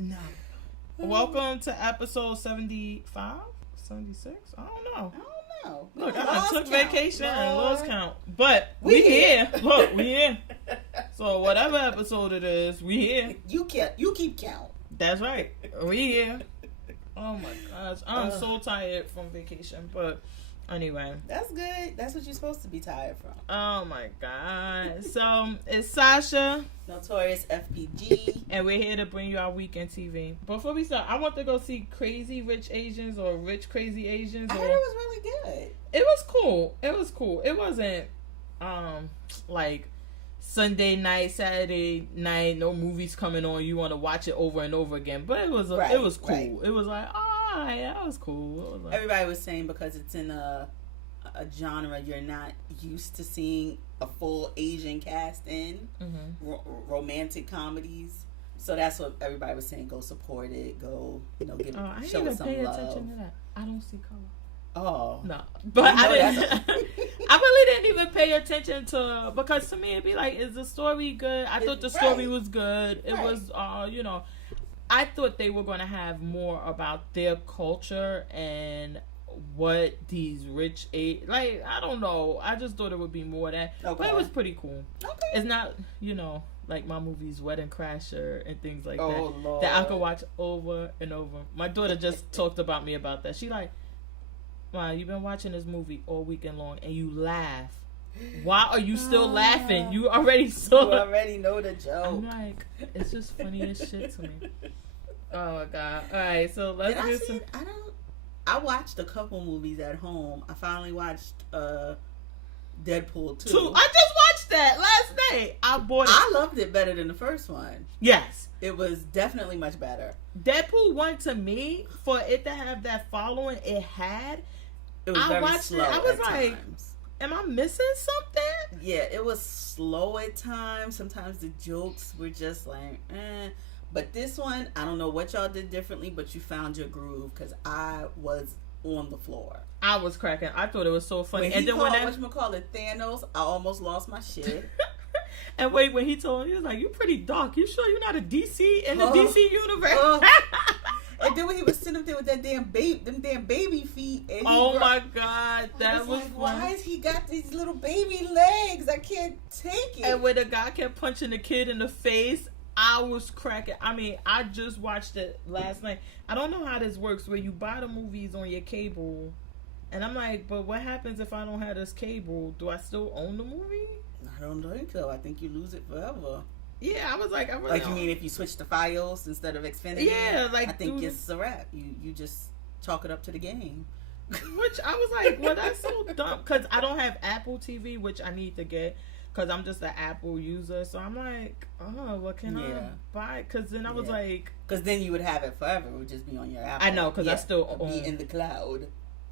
No. Welcome to episode 75? 76? I don't know. Look, I took vacation and lost count. But we here. Look, we here. So whatever episode it is, we here. You keep count. That's right. We here. Oh my gosh. I'm so tired from vacation. But anyway. That's good. That's what you're supposed to be tired from. Oh my god. So it's Sasha. Notorious FPG. And we're here to bring you our weekend TV. Before we start, I want to go see Crazy Rich Asians or Rich Crazy Asians. I heard it was really good. It was cool. It wasn't like Sunday night, Saturday night, no movies coming on, you want to watch it over and over again. But it was cool. Right. It was like, oh yeah, that was cool. It was like, everybody was saying because it's in a genre you're not used to seeing a full Asian cast in romantic comedies. So that's what everybody was saying. Go support it. Go, give show it some love. I didn't pay attention to that. I don't see color. Oh no, but I didn't. I really didn't even pay attention to, because to me it'd be like, is the story good? I thought the story was good. It was, I thought they were going to have more about their culture and what these rich like, I don't know. I just thought it would be more of that. Okay. But it was pretty cool. Okay. It's not, like my movies Wedding Crasher and things like that. Lord. That I could watch over and over. My daughter just talked about me about that. She like, wow, you've been watching this movie all weekend long and you laugh. Why are you still laughing? You already know the joke. I'm like, it's just funny as shit to me. Oh my god. Alright, so let's do some. I watched a couple movies at home. I finally watched Deadpool 2. I just watched that last night. I bought it. I loved it better than the first one. Yes. It was definitely much better. Deadpool 1, to me, for it to have that following it had, it was very slow. I was like, times. Am I missing something? Yeah, it was slow at times. Sometimes the jokes were just like, But this one, I don't know what y'all did differently, but you found your groove, because I was on the floor. I was cracking. I thought it was so funny. When he called Thanos, I almost lost my shit. And wait, when he told him, he was like, "You pretty dark. You sure you're not a DC in the DC universe?" And then when he was sitting up there with that them damn baby feet. And my god, that was like, why has he got these little baby legs? I can't take it. And when the guy kept punching the kid in the face, I was cracking. I mean, I just watched it last night. I don't know how this works, where you buy the movies on your cable, and I'm like, but what happens if I don't have this cable? Do I still own the movie? I don't think so. I think you lose it forever. Yeah, I was like, you mean if you switch to Fios instead of Xfinity? Yeah, like, I think it's a wrap. You just chalk it up to the game. Which I was like, well, that's so dumb, because I don't have Apple TV, which I need to get, because I'm just an Apple user. So I'm like, oh, what can I buy? Because then I was like, because then you would have it forever. It would just be on your Apple. I know, because I still own be in the cloud.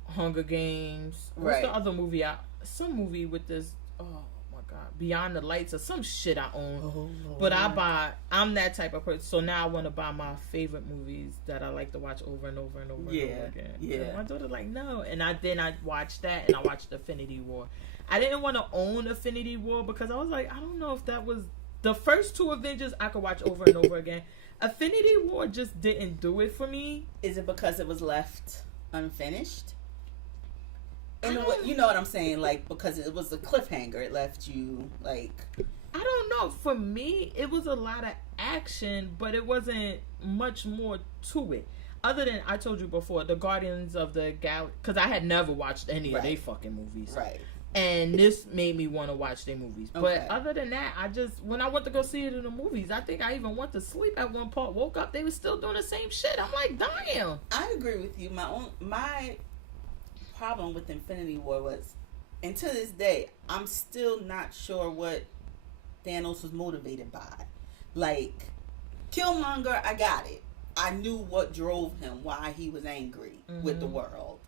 Hunger Games. What's the other movie? Some movie with this. Oh my god, Beyond the Lights or some shit I own. But I'm that type of person. So now I want to buy my favorite movies that I like to watch over and over and over and over again. Yeah. And my daughter like, no, and I watched that, and I watched Infinity War. I didn't want to own Infinity War because I was like, I don't know if that was the first two Avengers I could watch over and over again. Infinity War just didn't do it for me. Is it because it was left unfinished? You know what I'm saying? Like, because it was a cliffhanger, it left you like, I don't know. For me, it was a lot of action, but it wasn't much more to it. Other than, I told you before, the Guardians of the Galaxy, because I had never watched any of their fucking movies. Right. And this made me want to watch their movies. Okay. But other than that, when I went to go see it in the movies, I think I even went to sleep at one part. Woke up, they were still doing the same shit. I'm like, damn. I agree with you. My problem with Infinity War was, and to this day, I'm still not sure what Thanos was motivated by. Like, Killmonger, I got it. I knew what drove him, why he was angry with the world.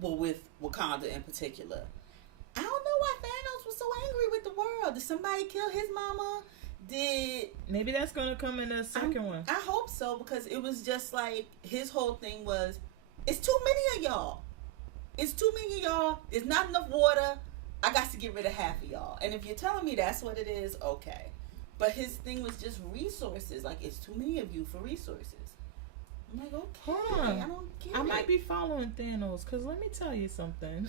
Well, with Wakanda in particular. I don't know why Thanos was so angry with the world. Did somebody kill his mama? Maybe that's going to come in the second one. I hope so, because it was just like, his whole thing was, it's too many of y'all. It's too many of y'all. There's not enough water. I got to get rid of half of y'all. And if you're telling me that's what it is, okay. But his thing was just resources. Like, it's too many of you for resources. I'm like, okay, hold on. I don't get it. I might be following Thanos, because let me tell you something.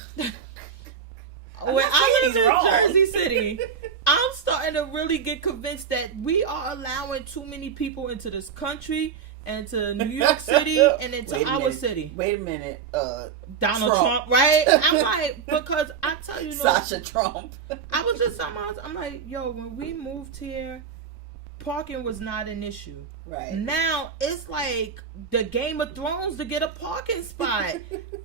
When I live in Jersey City, I'm starting to really get convinced that we are allowing too many people into this country and to New York City and into our city. Wait a minute. Donald Trump, right? I'm like, because I tell you, Sasha Trump. I was just I'm like, yo, when we moved here, parking was not an issue. Right. Now it's like the Game of Thrones to get a parking spot.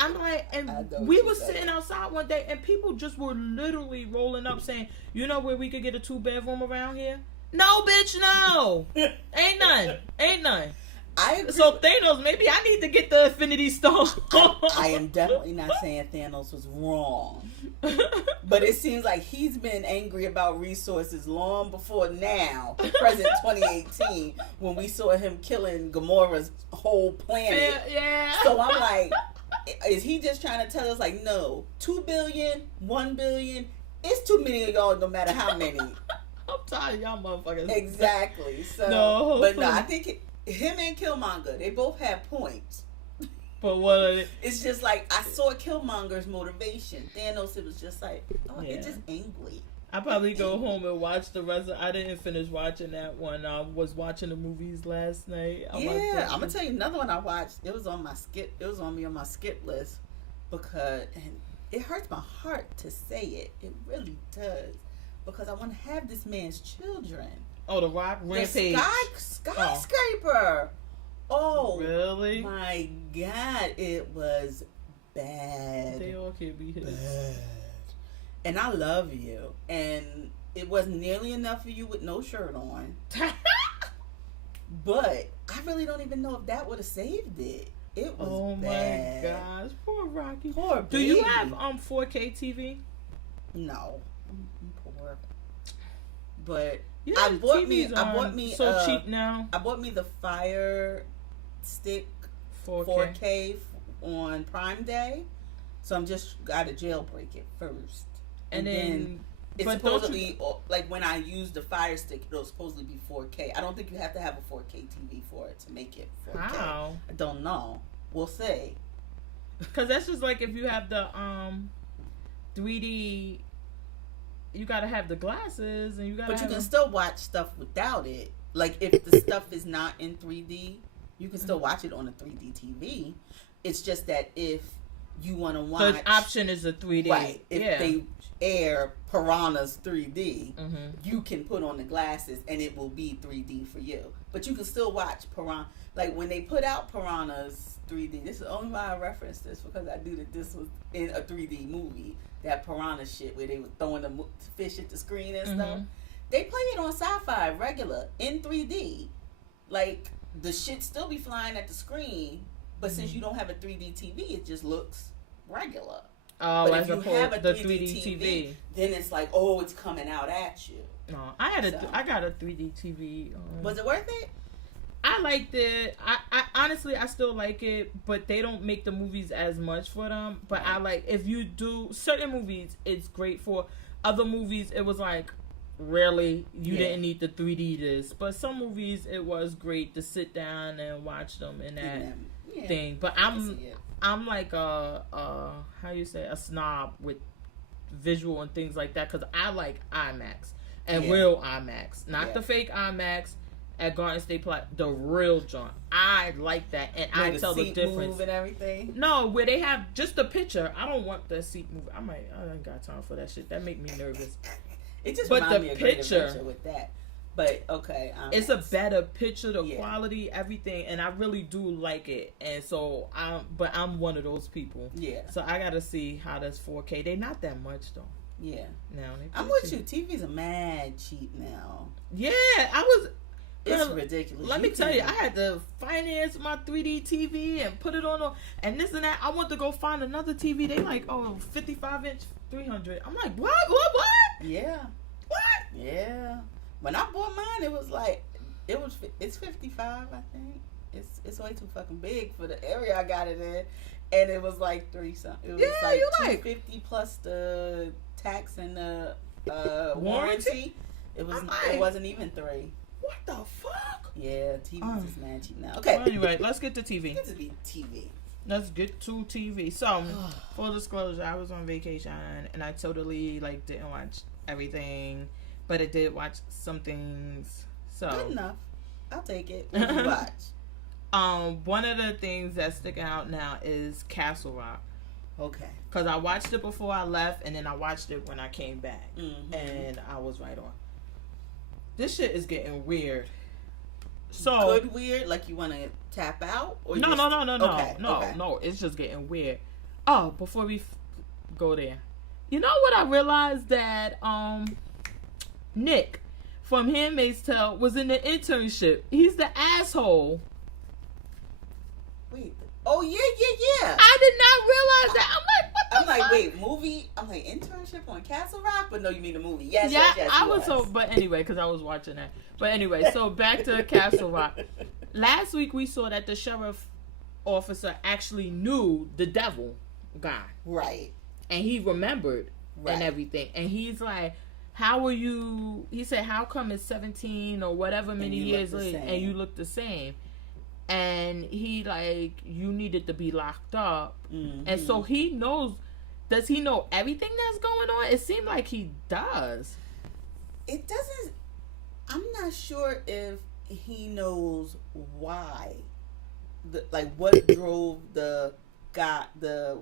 I'm like, and we were sitting outside one day and people just were literally rolling up saying, you know where we could get a 2-bedroom around here? No, bitch, no. Ain't none. I agree. So Thanos, maybe I need to get the Infinity Stone. I am definitely not saying Thanos was wrong. But it seems like he's been angry about resources long before now, present 2018, when we saw him killing Gamora's whole planet. Yeah. So I'm like, is he just trying to tell us, like, no, 2 billion, 1 billion, it's too many of y'all no matter how many. I'm tired of y'all motherfuckers. Exactly. So, no. But no, I think him and Killmonger, they both have points. But what? It's just like I saw Killmonger's motivation. Thanos, it was just like, it's just angry. I probably go home and watch the rest. I didn't finish watching that one. I was watching the movies last night. I'm gonna tell you another one I watched. It was on my skip. It was on me on my skip list because, and it hurts my heart to say it. It really does because I want to have this man's children. Oh, The Rock Rampage. The skyscraper. Oh, really? My God, it was bad. They all can't be his. Bad. And I love you. And it wasn't nearly enough for you with no shirt on. But I really don't even know if that would have saved it. It was bad. Oh my gosh, poor Rocky. Poor baby. Do you have 4K TV? No, I'm poor. But yeah, I bought me so cheap now. I bought me the Fire Stick 4K on Prime Day, so I'm just gotta jailbreak it first, and then it's supposedly like when I use the Fire Stick, it'll supposedly be 4K. I don't think you have to have a 4K TV for it to make it 4K. Wow. I don't know. We'll see. Because that's just like if you have the 3D. You gotta have the glasses, and you gotta. But you can still watch stuff without it. Like if the stuff is not in 3D, you can still watch it on a 3D TV. It's just that if you want to watch, the option is a 3D. Right. If they air Piranhas 3D, you can put on the glasses, and it will be 3D for you. But you can still watch Piranha. Like when they put out Piranhas 3D. This is the only why I reference this because I knew that this was in a 3D movie. That Piranha shit where they were throwing the fish at the screen and stuff. They play it on Sci-Fi regular in 3D. Like the shit still be flying at the screen, but since you don't have a 3D TV, it just looks regular. Oh, but as if you have a 3D TV, then it's like, oh, it's coming out at you. No, I got a 3D TV. Was it worth it? I liked it. I honestly, I still like it, but they don't make the movies as much for them. But I like, if you do certain movies, it's great for. Other movies, it was like, rarely, you didn't need the 3D this. But some movies, it was great to sit down and watch them in that thing. But I'm like how you say, a snob with visual and things like that, because I like IMAX and real IMAX, not the fake IMAX at Garden State Plaza, the real joint. I like that, and I tell the difference. Move and everything. No, where they have just the picture. I don't want the seat move. I ain't got time for that shit. That make me nervous. It just reminds me of Great Adventure with that. But okay, it's a better picture, the quality, everything, and I really do like it. And so I'm one of those people. Yeah. So I gotta see how that's 4K. They not that much though. Yeah. Now I'm with you. TVs are mad cheap now. Yeah, it's ridiculous. Let me tell you, I had to finance my 3D TV and put it on, and this and that. I want to go find another TV. They like, 55-inch, $300. I'm like, what? Yeah. What? Yeah. When I bought mine, it was like, it's 55, I think. It's way too fucking big for the area I got it in, and it was like $300. It was like $250 plus the tax and the warranty. It wasn't even $300. what the fuck? Yeah, TV's is mad cheap now. Okay. Well, anyway, let's get to TV. Get to be TV. Let's get to TV. So, full disclosure, I was on vacation and I totally didn't watch everything, but I did watch some things. So good enough. I'll take it. What did you watch? One of the things that's sticking out now is Castle Rock. Okay. Because I watched it before I left, and then I watched it when I came back, and I was right on. This shit is getting weird. So good weird, like you want to tap out? Or no. Okay. No. It's just getting weird. Oh, before we go there, you know what I realized that Nick from Handmaid's Tale was in the internship. He's the asshole. Wait. Oh yeah. I did not realize that. I'm like, what the I'm like, fuck? wait, movie? I'm like, internship on Castle Rock? But no, you mean the movie. Yes, yeah, yes, I was so, but anyway, because I was watching that. But anyway, so back to Castle Rock. Last week we saw that the sheriff officer actually knew the devil guy. Right. And he remembered and everything. And he's like, how are you? He said, how come it's 17 or whatever many years later and you look the same? And he you needed to be locked up. And so he knows. Does he know everything that's going on? It seemed like he does. It doesn't. I'm not sure if he knows why. What drove the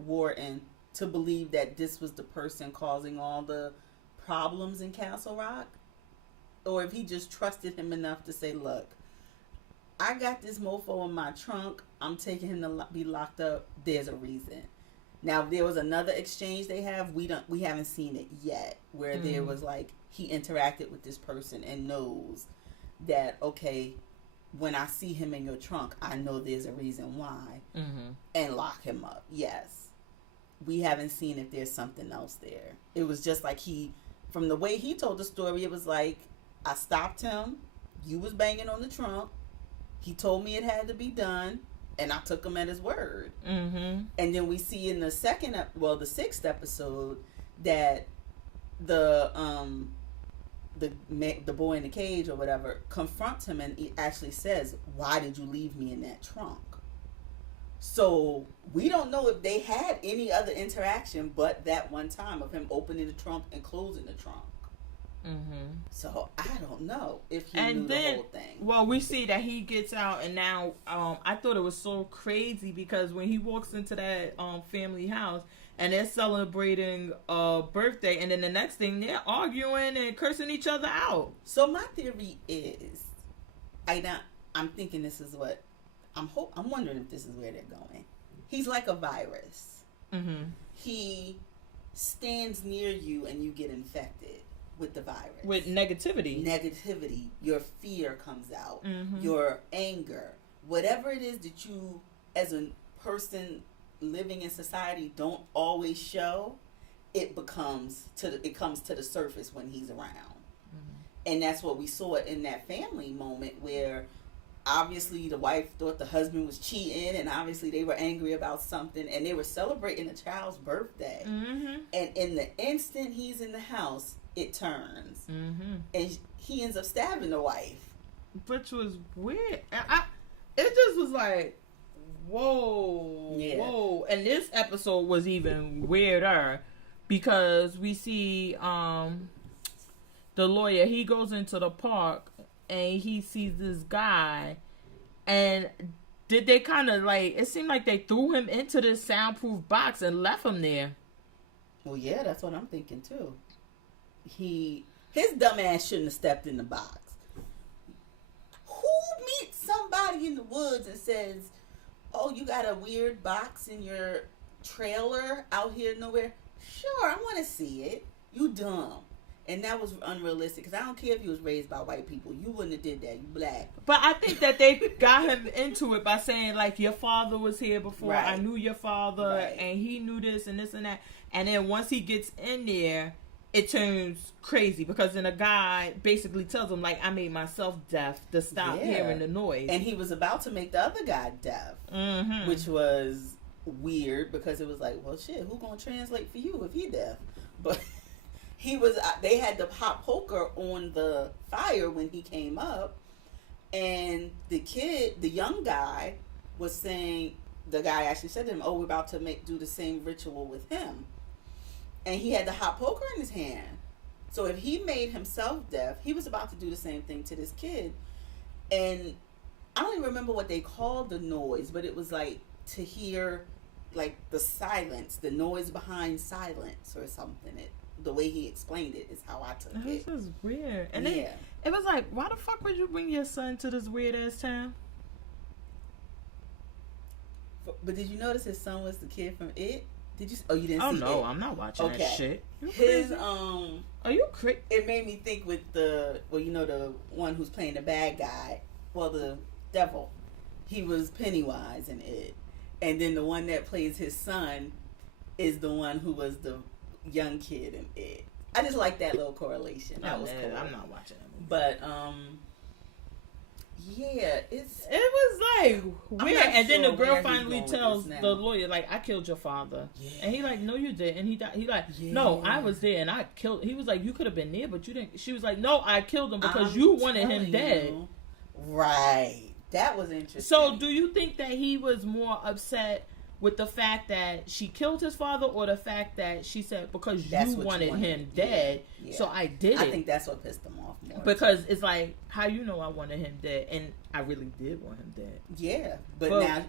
warden to believe that this was the person causing all the problems in Castle Rock, or if he just trusted him enough to say, "Look, I got this mofo in my trunk. I'm taking him to be locked up. There's a reason." Now, there was another exchange they have. We haven't seen it yet, where there was he interacted with this person and knows that, okay, when I see him in your trunk, I know there's a reason why, and lock him up. Yes, we haven't seen if there's something else there. It was just from the way he told the story, it was like, I stopped him. You was banging on the trunk. He told me it had to be done, and I took him at his word. And then we see in the the 6th episode that the boy in the cage or whatever confronts him, and he actually says, "Why did you leave me in that trunk?" So we don't know if they had any other interaction but that one time of him opening the trunk and closing the trunk. So I don't know if he knew the whole thing. Well, we see that he gets out, and now I thought it was so crazy because when he walks into that family house and they're celebrating a birthday, and then the next thing they're arguing and cursing each other out. So my theory is, I'm thinking this is what I'm wondering if this is where they're going. He's like a virus. He stands near you and you get infected with the virus. With negativity. Your fear comes out. Your anger. Whatever it is that you, as a person living in society, don't always show, it comes to the surface when he's around. And that's what we saw in that family moment where obviously the wife thought the husband was cheating, and obviously they were angry about something, and they were celebrating a child's birthday. And in the instant he's in the house, it turns, and he ends up stabbing the wife, which was weird. It just was like, whoa. And this episode was even weirder because we see the lawyer. He goes into the park and he sees this guy, and did they kind of it seemed like they threw him into this soundproof box and left him there. Well, yeah, that's what I'm thinking too. His dumb ass shouldn't have stepped in the box. Who meets somebody in the woods and says, "Oh, you got a weird box in your trailer out here nowhere"? Sure, I want to see it. You dumb. And that was unrealistic, because I don't care if he was raised by white people. You wouldn't have did that. You black. But I think that they got him into it by saying, your father was here before. Right. I knew your father, and he knew this and this and that. And then once he gets in there, it turns crazy, because then a guy basically tells him, I made myself deaf to stop hearing the noise. And he was about to make the other guy deaf, which was weird, because it was well, shit, who gonna translate for you if he deaf? But they had the hot poker on the fire when he came up, And the young guy was saying, the guy actually said to him, "Oh, we're about to do the same ritual with him." And he had the hot poker in his hand. So if he made himself deaf, he was about to do the same thing to this kid. And I don't even remember what they called the noise, but it was like to hear like the silence, the noise behind silence or something. The way he explained it is how I took it. This is weird. And then it was like, why the fuck would you bring your son to this weird ass town? But did you notice his son was the kid from It? Did you? Oh, you didn't see it? Oh no, I'm not watching that shit. His Are you crazy? It made me think with the one who's playing the bad guy, the devil. He was Pennywise in It, and then the one that plays his son is the one who was the young kid in It. I just like that little correlation. That was cool. I'm not watching that movie. But it was like weird. And then the girl finally tells the lawyer, like, "I killed your father," and he like, "No, you didn't." And he like, "No, I was there and I killed." He was like, "You could have been there, but you didn't." She was like, "No, I killed him because you wanted him dead." Right. That was interesting. So, do you think that he was more upset with the fact that she killed his father, or the fact that she said, because you wanted him dead, so I did it? I think that's what pissed him off more. Because it's like, how you know I wanted him dead, and I really did want him dead. Yeah, but now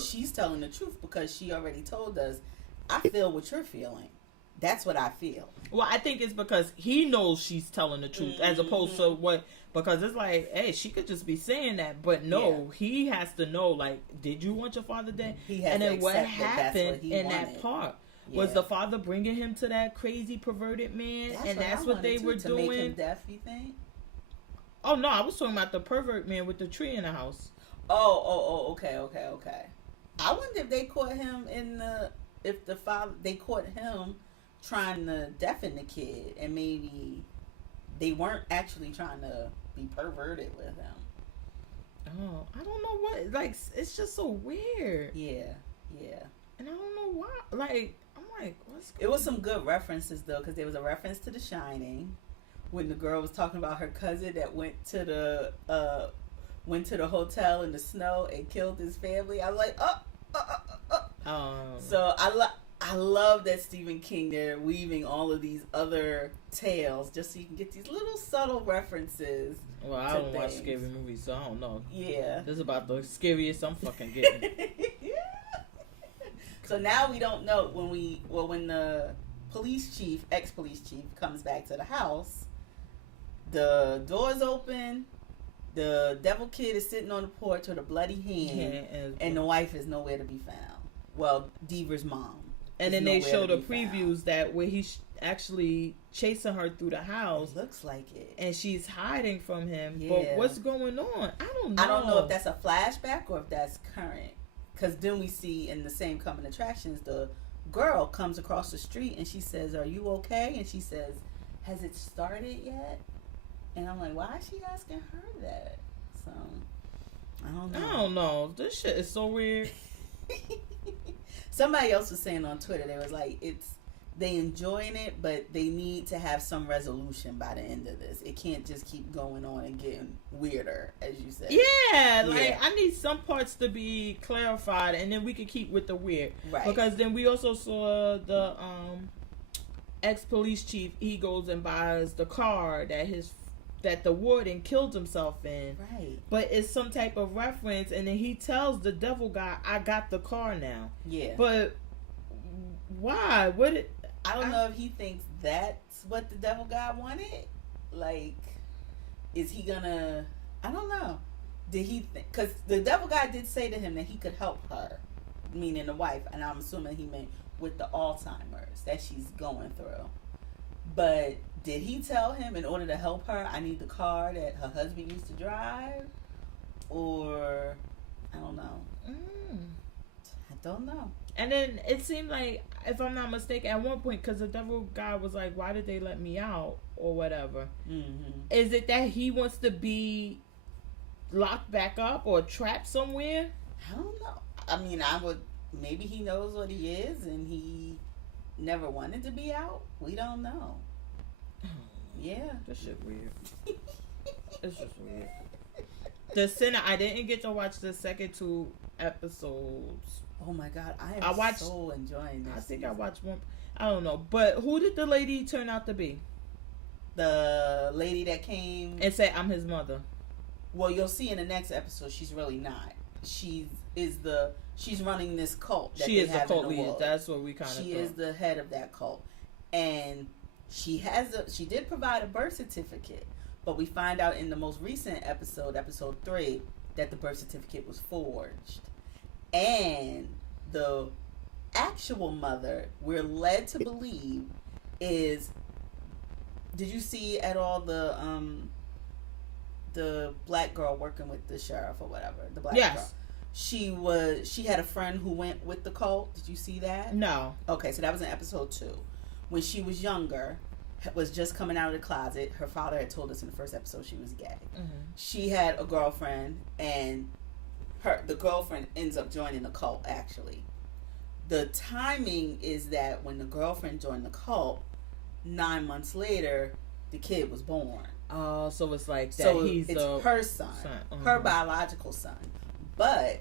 she's telling the truth, because she already told us, I feel what you're feeling. That's what I feel. Well, I think it's because he knows she's telling the truth, as opposed to what. Because it's like, hey, she could just be saying that, but no, he has to know, like, did you want your father dead? And then what happened in that part was the father bringing him to that crazy perverted man, that's what they were doing. To make him deaf, you think? Oh no, I was talking about the pervert man with the tree in the house. Okay. I wonder if they caught him they caught him trying to deafen the kid, and maybe they weren't actually trying to be perverted with him. Oh, I don't know what. Like, it's just so weird. Yeah. And I don't know why. Like, I'm like, what's going on? It was some good references though, because there was a reference to The Shining when the girl was talking about her cousin that went to the hotel in the snow and killed his family. I was like, So I love that Stephen King, they're weaving all of these other tales just so you can get these little subtle references. Well, I don't watch scary movies, so I don't know. Yeah. This is about the scariest I'm fucking getting. So now we don't know when the ex-police chief comes back to the house, the door's open, the devil kid is sitting on the porch with a bloody hand, and the wife is nowhere to be found. Well, Deaver's mom. And then they show the previews that where he's actually chasing her through the house. It looks like it. And she's hiding from him. Yeah. But what's going on? I don't know. I don't know if that's a flashback or if that's current. Because then we see in the same coming attractions, the girl comes across the street and she says, "Are you okay?" And she says, "Has it started yet?" And I'm like, why is she asking her that? So, I don't know. This shit is so weird. Somebody else was saying on Twitter, they was like, they enjoying it, but they need to have some resolution by the end of this. It can't just keep going on and getting weirder, as you said. Yeah, I need some parts to be clarified, and then we can keep with the weird. Right. Because then we also saw the ex-police chief, he goes and buys the car that the warden killed himself in. Right. But it's some type of reference, and then he tells the devil guy, "I got the car now." Yeah. But why? I don't know if he thinks that's what the devil guy wanted. Like, is he gonna? I don't know. Did he? Because the devil guy did say to him that he could help her, meaning the wife, and I'm assuming he meant with the Alzheimer's that she's going through. But did he tell him, in order to help her, I need the car that her husband used to drive? Or, I don't know. I don't know. And then it seemed like, if I'm not mistaken, at one point, because the devil guy was like, "Why did they let me out?" or whatever. Mm-hmm. Is it that he wants to be locked back up or trapped somewhere? I don't know. I mean, maybe he knows what he is and he never wanted to be out. We don't know. Yeah. This shit weird. It's just weird. The Sinner, I didn't get to watch the second 2 episodes. Oh my God, I watched so enjoying this. I think I watched one. I don't know, but who did the lady turn out to be? The lady that came and said, "I'm his mother." Well, you'll see in the next episode. She's really not. She's running this cult. That she is the cult leader. That's what we kind of. She is the head of that cult, and she did provide a birth certificate, but we find out in the most recent episode, episode 3, that the birth certificate was forged, and the actual mother we're led to believe is. Did you see at all the black girl working with the sheriff or whatever? The black girl. She had a friend who went with the cult. Did you see that? No. Okay, so that was in episode 2. When she was younger, was just coming out of the closet. Her father had told us in the first episode she was gay. Mm-hmm. She had a girlfriend, and the girlfriend ends up joining the cult. Actually, the timing is that when the girlfriend joined the cult, 9 months later, the kid was born. Oh, so it's like that. So it's her son, her biological son. But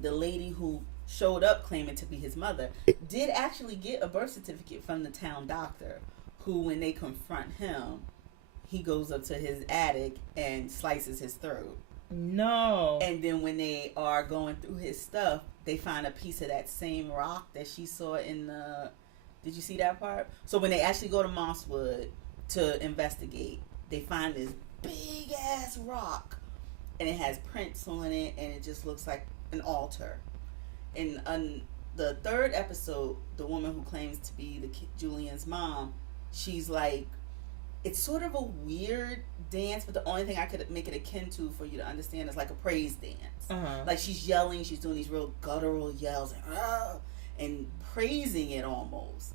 the lady who showed up claiming to be his mother did actually get a birth certificate from the town doctor, who, when they confront him, he goes up to his attic and slices his throat. No. And then when they are going through his stuff, they find a piece of that same rock that she saw in the... Did you see that part? So when they actually go to Mosswood to investigate, they find this big ass rock, and it has prints on it, and it just looks like an altar. And on the 3rd episode, the woman who claims to be Julian's mom, she's like, it's sort of a weird dance, but the only thing I could make it akin to for you to understand is like a praise dance. Uh-huh. Like she's yelling, she's doing these real guttural yells, and praising it almost.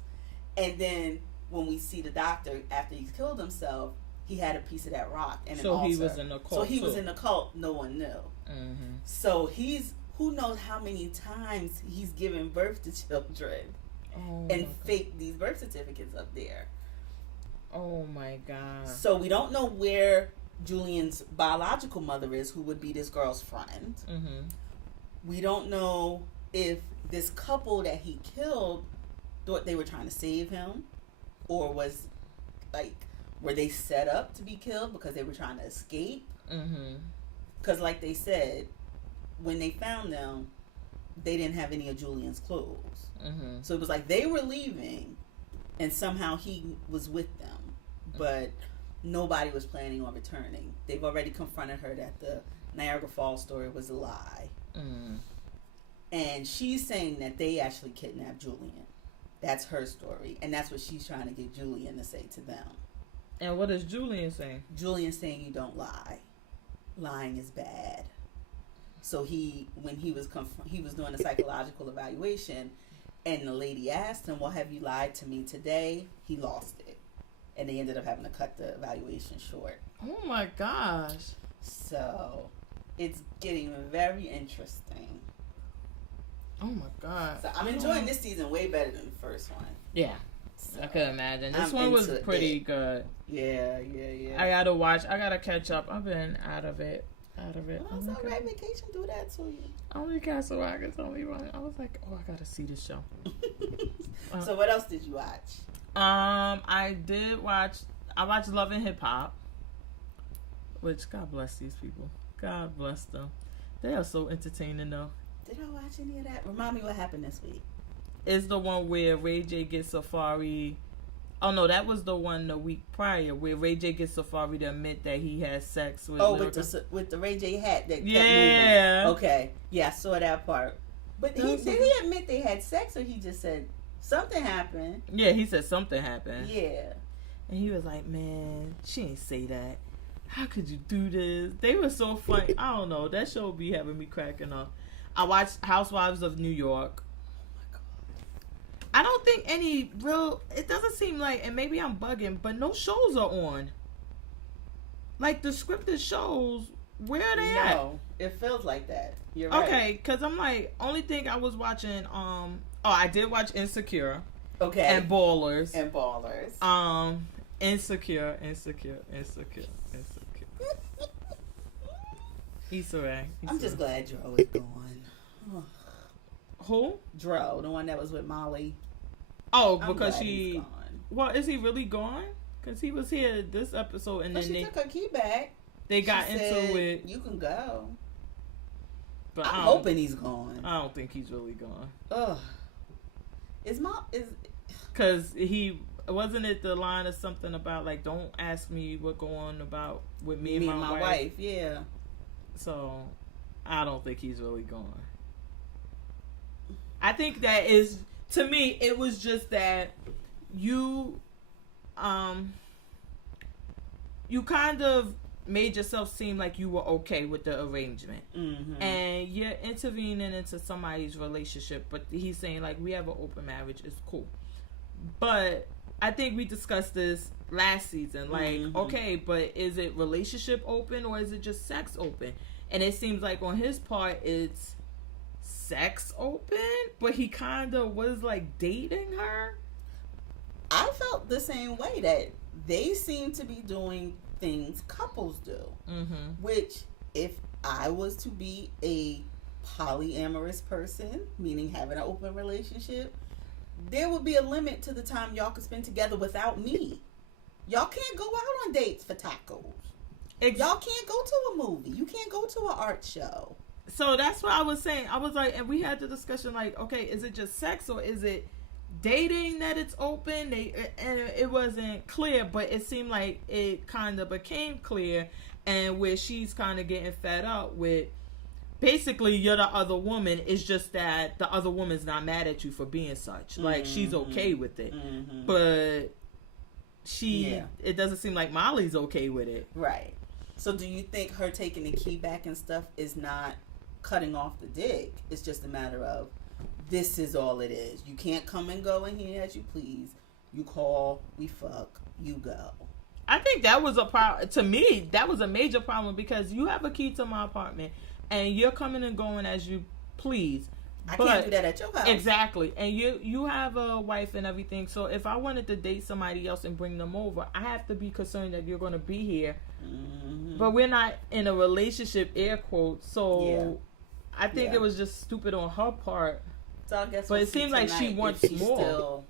And then when we see the doctor after he's killed himself, he had a piece of that rock and an altar. He was in the cult. So he was in the cult. No one knew. Mm-hmm. So who knows how many times he's given birth to children and faked these birth certificates up there. Oh my God. So we don't know where Julian's biological mother is, who would be this girl's friend. Mm-hmm. We don't know if this couple that he killed thought they were trying to save him, or were they set up to be killed because they were trying to escape? Because like they said, when they found them, they didn't have any of Julian's clothes. So it was like they were leaving, and somehow he was with them, but nobody was planning on returning. They've already confronted her that the Niagara Falls story was a lie. And she's saying that they actually kidnapped Julian. That's her story. And that's what she's trying to get Julian to say to them. And what is Julian saying? Julian's saying you don't lie. Lying is bad. So when he was doing a psychological evaluation, and the lady asked him, well, have you lied to me today? He lost it. And they ended up having to cut the evaluation short. Oh my gosh. So it's getting very interesting. Oh my God. So I'm enjoying this season way better than the first one. Yeah. So I could imagine. This one was pretty good. Yeah. I gotta catch up. I've been out of it. Well, it's alright. Vacation do that to you. Only Castle Rockets only one. I was like, I gotta see this show. So what else did you watch? I watched Love and Hip Hop, which God bless these people. God bless them. They are so entertaining though. Did I watch any of that? Remind me what happened this week. It's the one where Ray J gets Safari. Oh no, that was the one the week prior where Ray J gets Safari to admit that he had sex with. Oh, with the Ray J hat that kept moving. Okay, yeah, I saw that part. But did he admit they had sex, or he just said something happened? Yeah, he said something happened. Yeah, and he was like, "Man, she ain't say that. How could you do this?" They were so funny. I don't know. That show be having me cracking up. I watched Housewives of New York. I don't think any it doesn't seem like, and maybe I'm bugging, but no shows are on. Like the scripted shows, where are they at? No, it feels like that. You're right. Okay, because I'm like, only thing I was watching, I did watch Insecure. Okay. And Ballers. Insecure. Issa Rae. I'm just glad Dro is gone. Who? Dro, the one that was with Molly. Oh, because she... Well, is he really gone? Because he was here this episode, and then she took her key back. They got into it. You can go. But I'm hoping he's gone. I don't think he's really gone. Ugh. Because he... Wasn't it the line of something about, like, don't ask me what going on about with me and my wife? Yeah. So, I don't think he's really gone. I think that is... To me, it was just that you kind of made yourself seem like you were okay with the arrangement. Mm-hmm. And you're intervening into somebody's relationship, but he's saying, like, we have an open marriage, it's cool. But I think we discussed this last season. Like, okay, but is it relationship open or is it just sex open? And it seems like on his part, it's sex open, but he kind of was like dating her. I felt the same way, that they seem to be doing things couples do, which if I was to be a polyamorous person, meaning having an open relationship, there would be a limit to the time y'all could spend together without me. Y'all can't go out on dates for tacos. Y'all can't go to a movie. You can't go to an art show. So that's what I was saying. I was like, and we had the discussion, like, okay, is it just sex or is it dating that it's open? And it wasn't clear, but it seemed like it kind of became clear, and where she's kind of getting fed up with, basically, you're the other woman. It's just that the other woman's not mad at you for being such. Like, she's okay with it. But it doesn't seem like Molly's okay with it. Right. So do you think her taking the key back and stuff is not cutting off the dick? It's just a matter of, this is all it is. You can't come and go in here as you please. You call, we fuck, you go. I think that was a problem. To me, that was a major problem, because you have a key to my apartment and you're coming and going as you please. I can't do that at your house. Exactly. And you have a wife and everything. So if I wanted to date somebody else and bring them over, I have to be concerned that you're going to be here. But we're not in a relationship, air quotes. So I think it was just stupid on her part. So I guess, but it seems like she wants more.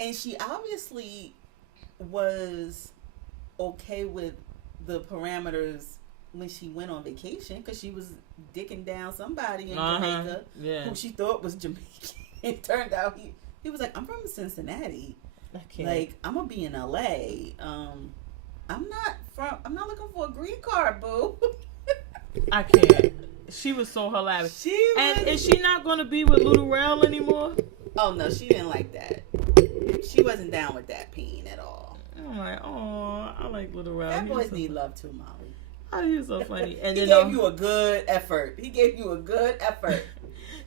And she obviously was okay with the parameters when she went on vacation, because she was dicking down somebody in Jamaica who she thought was Jamaican. It turned out he was like, I'm from Cincinnati. Like, I'm gonna be in LA. I'm not looking for a green card, boo. I can't. She was so hilarious. And is she not gonna be with Little Rel anymore? Oh no, she didn't like that. She wasn't down with that peen at all. I'm like, oh, I like Little Rel. That boys need love too, Molly. Oh, he was so funny. And he gave you a good effort.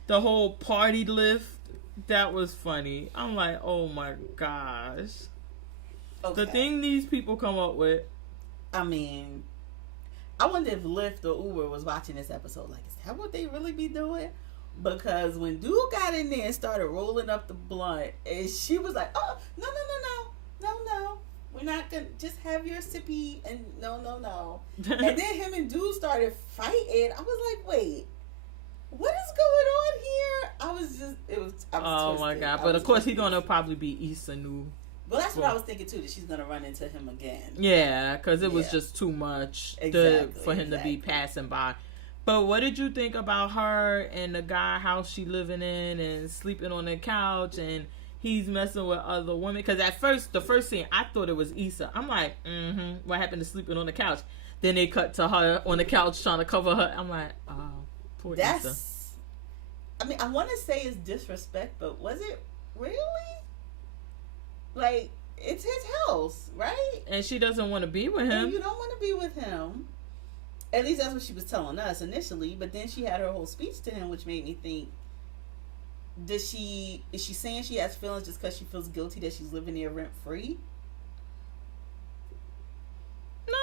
The whole party lift, that was funny. I'm like, oh my gosh. Okay. The thing these people come up with. I mean, I wonder if Lyft or Uber was watching this episode. Like, is that what they really be doing? Because when dude got in there and started rolling up the blunt, and she was like, oh, no. We're not going to just have your sippy, and no. And then him and dude started fighting. I was like, wait, what is going on here? I was oh twisted. My God. But of course he's going to probably be Issa Nu. Well, that's what I was thinking too, that she's going to run into him again. Yeah, because it was just too much for him to be passing by. But what did you think about her and the guy house she living in and sleeping on the couch, and he's messing with other women? Because at first, the first scene, I thought it was Issa. I'm like, what happened to sleeping on the couch? Then they cut to her on the couch trying to cover her. I'm like, oh, poor Issa. I mean, I want to say it's disrespect, but was it really? Like, it's his house, right? And she doesn't want to be with him. And you don't want to be with him. At least that's what she was telling us initially. But then she had her whole speech to him, which made me think, is she saying she has feelings just because she feels guilty that she's living there rent free? No.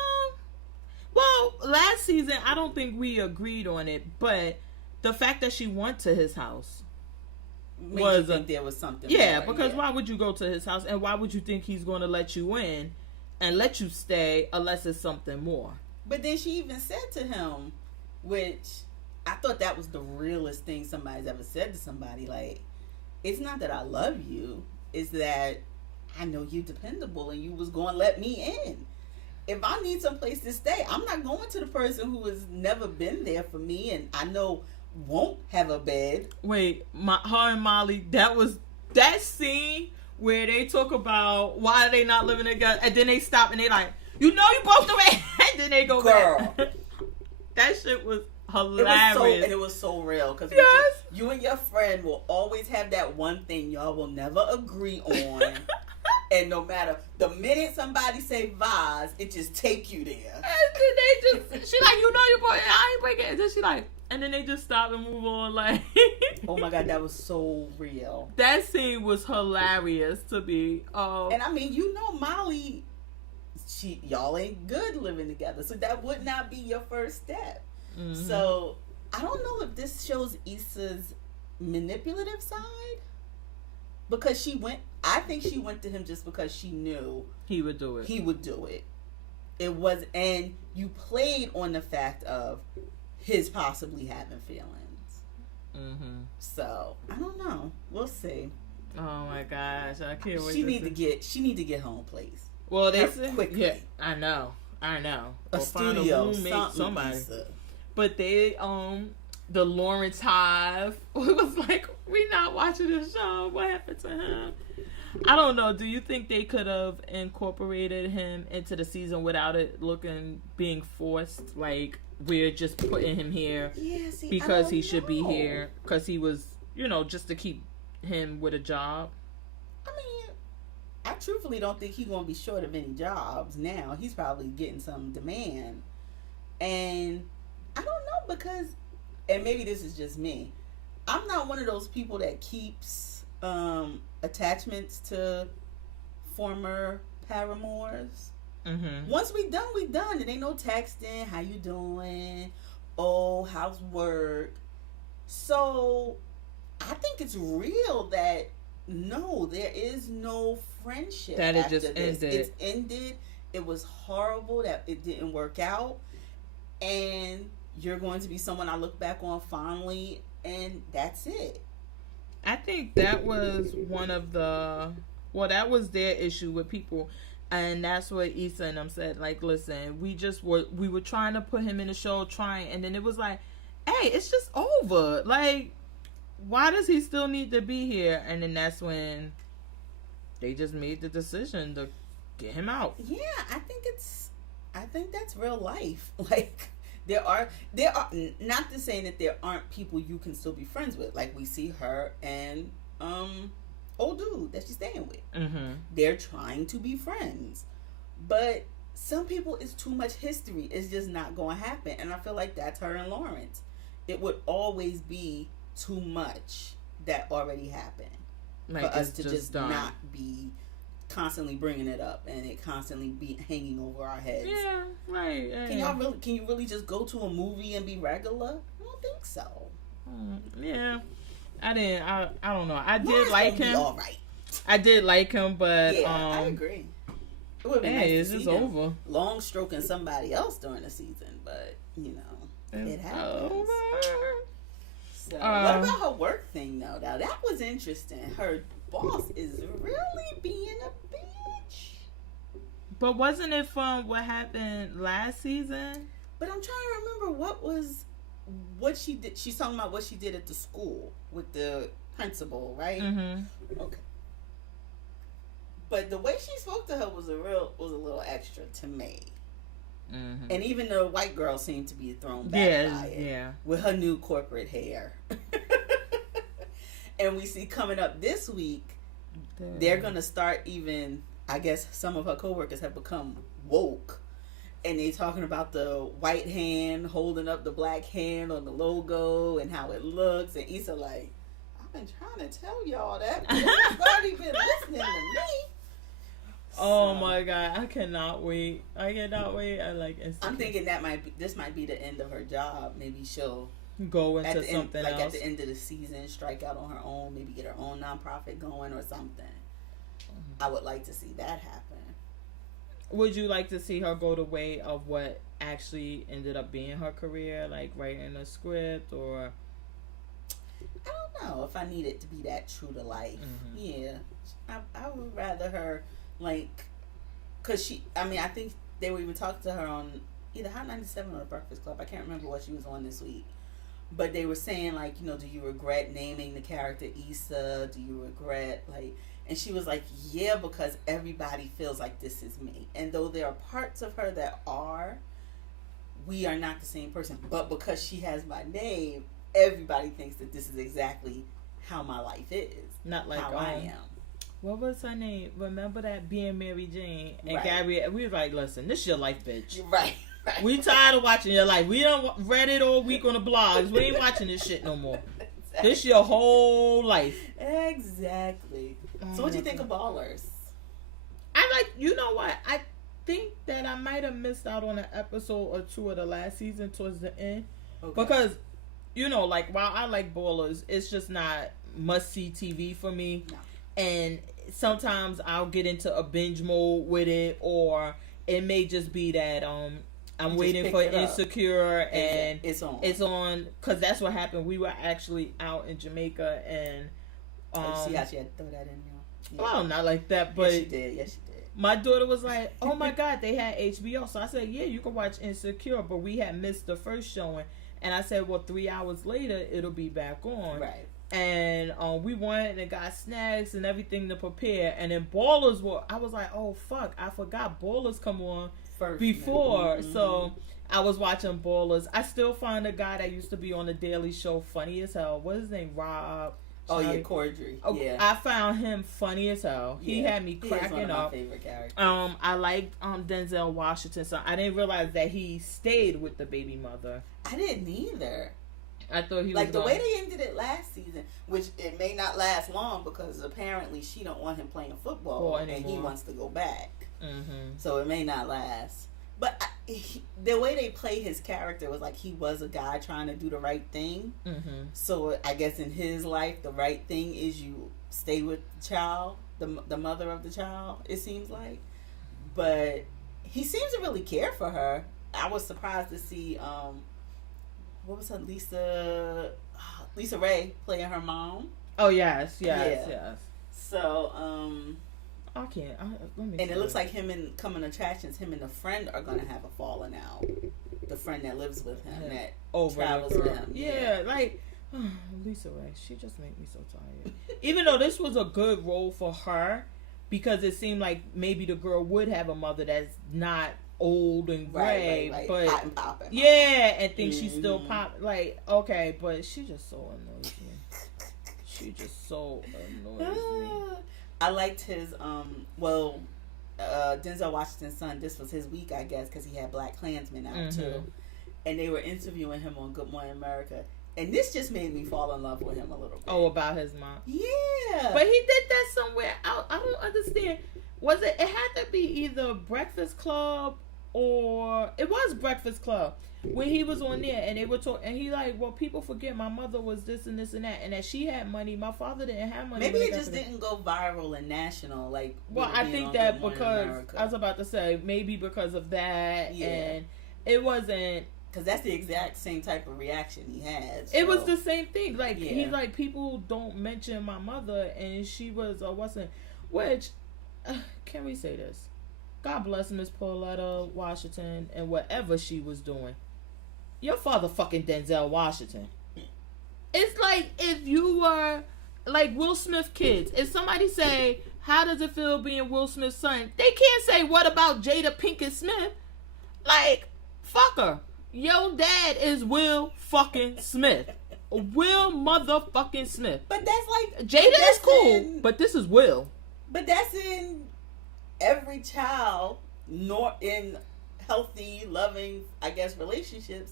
Well, last season, I don't think we agreed on it, but the fact that she went to his house was think there was something. Yeah, because why would you go to his house, and why would you think he's going to let you in and let you stay unless it's something more? But then she even said to him, which I thought that was the realest thing somebody's ever said to somebody. Like, it's not that I love you, it's that I know you dependable and you was going to let me in. If I need some place to stay, I'm not going to the person who has never been there for me and I know won't have a bed. Wait, her and Molly, that scene where they talk about why they not living together, and then they stop and they like, you know you both the way, and then they go Girl. back. That shit was hilarious. It was so real because yes. you and your friend will always have that one thing y'all will never agree on. And no matter the minute somebody say vase, it just take you there. And then they just, she like, you know you both, I ain't breaking it. And then she like, and then they just stop and move on. Like, oh my God, that was so real. That scene was hilarious to me. And I mean, you know, Molly, y'all ain't good living together, so that would not be your first step. Mm-hmm. So I don't know if this shows Issa's manipulative side, because I think she went to him just because she knew he would do it. It was, and you played on the fact of his possibly having feelings. Mm-hmm. So I don't know. We'll see. Oh my gosh, I can't wait. She need to get her own place. Well, they said quickly. Yeah, I know. A studio, roommate, somebody. But they the Lawrence Hive was like, we not watching this show. What happened to him? I don't know. Do you think they could have incorporated him into the season without it being forced? Like, we're just putting him here because he should be here because he was, just to keep him with a job. I mean, I truthfully don't think he's going to be short of any jobs now. He's probably getting some demand. And I don't know because, and maybe this is just me, I'm not one of those people that keeps attachments to former paramours. Mm-hmm. Once we done. It ain't no texting. How you doing? Oh, how's work? So I think it's real that no, there is no friendship. That it just ended. It's ended. It was horrible that it didn't work out, and you're going to be someone I look back on fondly, and that's it. I think that was that was their issue with people. And that's what Issa and them said. Like, listen, we were trying to put him in the show, and then it was like, hey, it's just over. Like, why does he still need to be here? And then that's when they just made the decision to get him out. Yeah, I think that's real life. Like, there are not to say that there aren't people you can still be friends with. Like, we see her and old dude that she's staying with. Mm-hmm. They're trying to be friends, but some people, it's too much history. It's just not going to happen. And I feel like that's her and Lawrence. It would always be too much that already happened, like, for us to just not be constantly bringing it up and it constantly be hanging over our heads. Yeah, right. Yeah. Can you really just go to a movie and be regular? I don't think so. Yeah. I don't know. I did like him. All right. I did like him, but yeah, I agree. It would be nice it's just over. Long stroking somebody else during the season, but it happens. Over. So, what about her work thing though? Now that was interesting. Her boss is really being a bitch. But wasn't it from what happened last season? But I'm trying to remember what she did. She's talking about what she did at the school with the principal, right? Mm-hmm. Okay. But the way she spoke to her was a little extra to me. Mm-hmm. And even the white girl seemed to be thrown back by it with her new corporate hair. And we see coming up this week, they're going to start even, I guess some of her coworkers have become woke. And they talking about the white hand holding up the black hand on the logo and how it looks. And Issa like, I've been trying to tell y'all that. But nobody's been listening to me. Oh my God, I cannot wait. I like Instagram. I'm thinking this might be the end of her job. Maybe she'll go into something else. Like at the end of the season, strike out on her own, maybe get her own nonprofit going or something. Mm-hmm. I would like to see that happen. would you like to see her go the way of what actually ended up being her career, like writing a script, or? I don't know if I need it to be that true to life. Yeah, I would rather her, like, cause I think they were even talking to her on either Hot 97 or The Breakfast Club. I can't remember what she was on this week. But they were saying, like, you know, do you regret naming the character Issa? Do you regret, like... And she was like, yeah, because everybody feels like this is me. And though there are parts of her that are, we are not the same person. But because she has my name, everybody thinks that this is exactly how my life is. Not like how I am. What was her name? Remember that Being Mary Jane? And right. Gary, we was like, listen, this is your life, bitch. Right. We tired of watching your life. We done read it all week on the blogs. We ain't watching this shit no more. Exactly. This your whole life. Exactly. So what do you think of Ballers? You know what? I think that I might have missed out on an episode or two of the last season towards the end. Okay. Because, you know, like, while I like Ballers, it's just not must-see TV for me. No. And sometimes I'll get into a binge mode with it, or it may just be that I'm waiting for Insecure and it's on because that's what happened. We were actually out in Jamaica and you see how she had to throw that in there. Yeah. Well, not like that, but yes, she did. My daughter was like, "Oh my God, they had HBO." So I said, "Yeah, you can watch Insecure," but we had missed the first showing, and I said, "Well, 3 hours later, it'll be back on." Right. And we went and got snacks and everything to prepare, and then Ballers I was like, "Oh fuck, I forgot Ballers come on." First before, so I was watching Ballers. I still find a guy that used to be on the Daily Show funny as hell. What's his name? Rob. Oh yeah, Cordry. Oh, yeah, I found him funny as hell. Yeah. He had me cracking one of up. My favorite characters. I liked Denzel Washington. So I didn't realize that he stayed with the baby mother. I didn't either. I thought he like was the way they ended it last season, which it may not last long because apparently she don't want him playing football and he wants to go back. Mm-hmm. So it may not last. But the way they play his character was like he was a guy trying to do the right thing. Mm-hmm. So I guess in his life, the right thing is you stay with the child, the mother of the child, it seems like. But he seems to really care for her. I was surprised to see, what was her, Lisa Ray playing her mom. Oh, yes. So, I can't. Let me. And it looks like him and Coming Attractions, him and the friend are gonna have a falling out. The friend that lives with him, that travels with him. Yeah, like Lisa Ray, she just made me so tired. Even though this was a good role for her, because it seemed like maybe the girl would have a mother that's not old and gray, right. but hot and popping. Yeah, and think she's still pop. Like, okay, but she just so annoys me. She just so annoys me. I liked his, Denzel Washington's son, this was his week, I guess, because he had Black Klansman out, too. And they were interviewing him on Good Morning America. And this just made me fall in love with him a little bit. Oh, about his mom? Yeah. But he did that somewhere out. I don't understand. It had to be either Breakfast Club or... It was Breakfast Club. When he was on there and they were talking, and he like, well, people forget my mother was this and this and that, and that she had money. My father didn't have money. Maybe it just didn't go viral and national, like. Well, I think that because I was about to say maybe because of that, and it wasn't because that's the exact same type of reaction he had. So. It was the same thing. Like he's like, people don't mention my mother, and she was wasn't. Which can we say this? God bless Miss Pauletta Washington and whatever she was doing. Your father fucking Denzel Washington. It's like if you were like Will Smith kids. If somebody say, how does it feel being Will Smith's son? They can't say, what about Jada Pinkett Smith? Like, fuck her. Your dad is Will fucking Smith. Will motherfucking Smith. But that's like... Jada is cool, but this is Will. But that's in every child, in healthy, loving, I guess, relationships.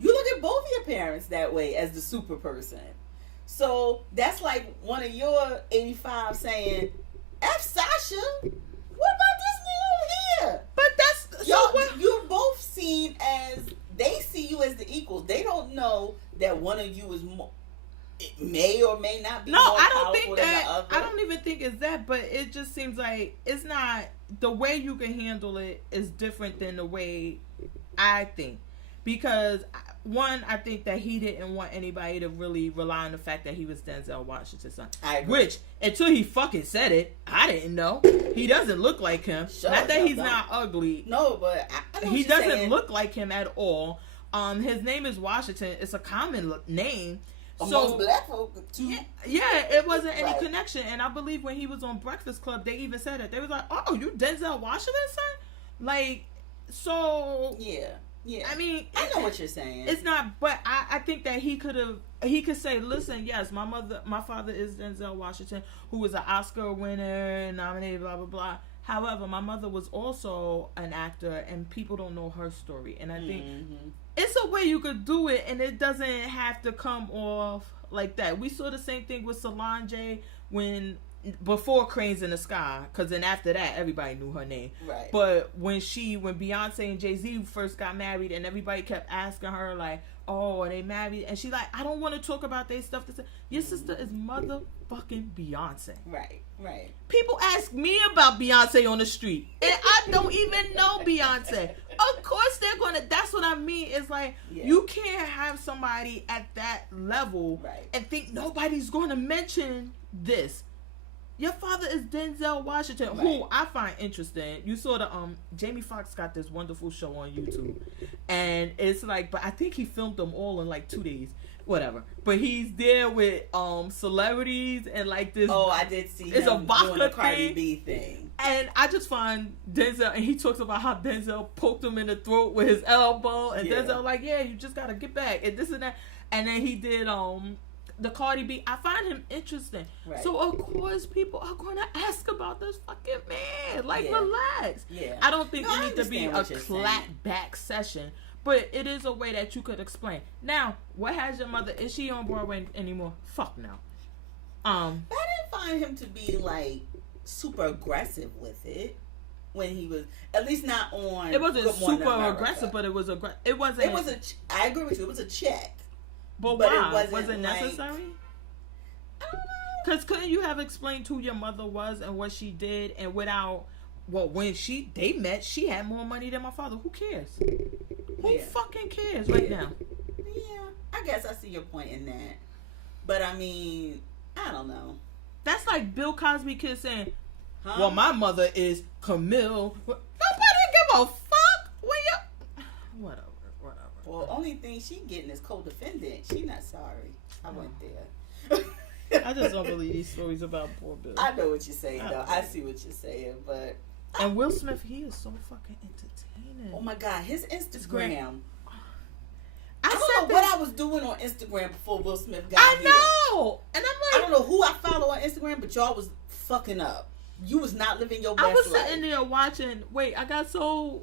You look at both of your parents that way as the super person. So that's like one of your 85 saying, F Sasha, what about this nigga over here? But that's... You're both seen as... They see you as the equals. They don't know that one of you is it may or may not be. No, I don't think that. I don't even think it's that. But it just seems like it's not the way you can handle it is different than the way I think. Because one, I think that he didn't want anybody to really rely on the fact that he was Denzel Washington's son. I agree. Which, until he fucking said it, I didn't know. He doesn't look like him. Sure, not that he's not ugly. No, but I know he doesn't look like him at all. His name is Washington. It's a common name. Amongst black folk too. Yeah, it wasn't any connection. And I believe when he was on Breakfast Club, they even said it. They was like, "Oh, you Denzel Washington's son?" Like, so yeah. I mean, I know what you're saying. It's not, but I think that he could say, listen, yes, my father is Denzel Washington, who was an Oscar winner, nominated, blah blah blah. However, my mother was also an actor, and people don't know her story. And I think it's a way you could do it, and it doesn't have to come off like that. We saw the same thing with Solange before Cranes in the Sky, because then after that everybody knew her name. Right. But when Beyonce and Jay-Z first got married, and everybody kept asking her like, "Oh, are they married?" And she like, "I don't want to talk about their stuff." Your sister is motherfucking Beyonce. Right. People ask me about Beyonce on the street, and I don't even know Beyonce. Of course they're gonna. That's what I mean. It's like you can't have somebody at that level and think nobody's gonna mention this. Your father is Denzel Washington, who I find interesting. You saw the Jamie Foxx got this wonderful show on YouTube, and it's like, but I think he filmed them all in like 2 days, whatever. But he's there with celebrities and like this. Oh, I did see. It's a vodka doing the Cardi B thing, and I just find Denzel, and he talks about how Denzel poked him in the throat with his elbow, and Denzel like, yeah, you just gotta get back, and this and that, and then he did the Cardi B. I find him interesting. Right. So of course people are going to ask about this fucking man. Like, relax. Yeah. I don't think it needs to be a clap back session, but it is a way that you could explain. Now, what has your mother? Is she on Broadway anymore? Fuck no. I didn't find him to be like super aggressive with it when he was, at least not on. It wasn't super aggressive, but it was It wasn't. It was I agree with you. It was a check. But why? Was it necessary? I don't know. Because couldn't you have explained who your mother was and what she did, and without, when they met, she had more money than my father. Who cares? Who fucking cares right now? Yeah, I guess I see your point in that. But I mean, I don't know. That's like Bill Cosby kid saying, well, my mother is Camille. Nobody give a fuck. Whatever. Well, only thing she getting is co-defendant. She not sorry. I went there. I just don't believe these stories about poor Bill. I know what you're saying, though. I see what you're saying, but... And Will Smith, he is so fucking entertaining. Oh, my God. His Instagram... I don't know what I was doing on Instagram before Will Smith got here. I know! And I'm like... I don't know who I follow on Instagram, but y'all was fucking up. You was not living your best life. I was sitting there watching... Wait, I got so...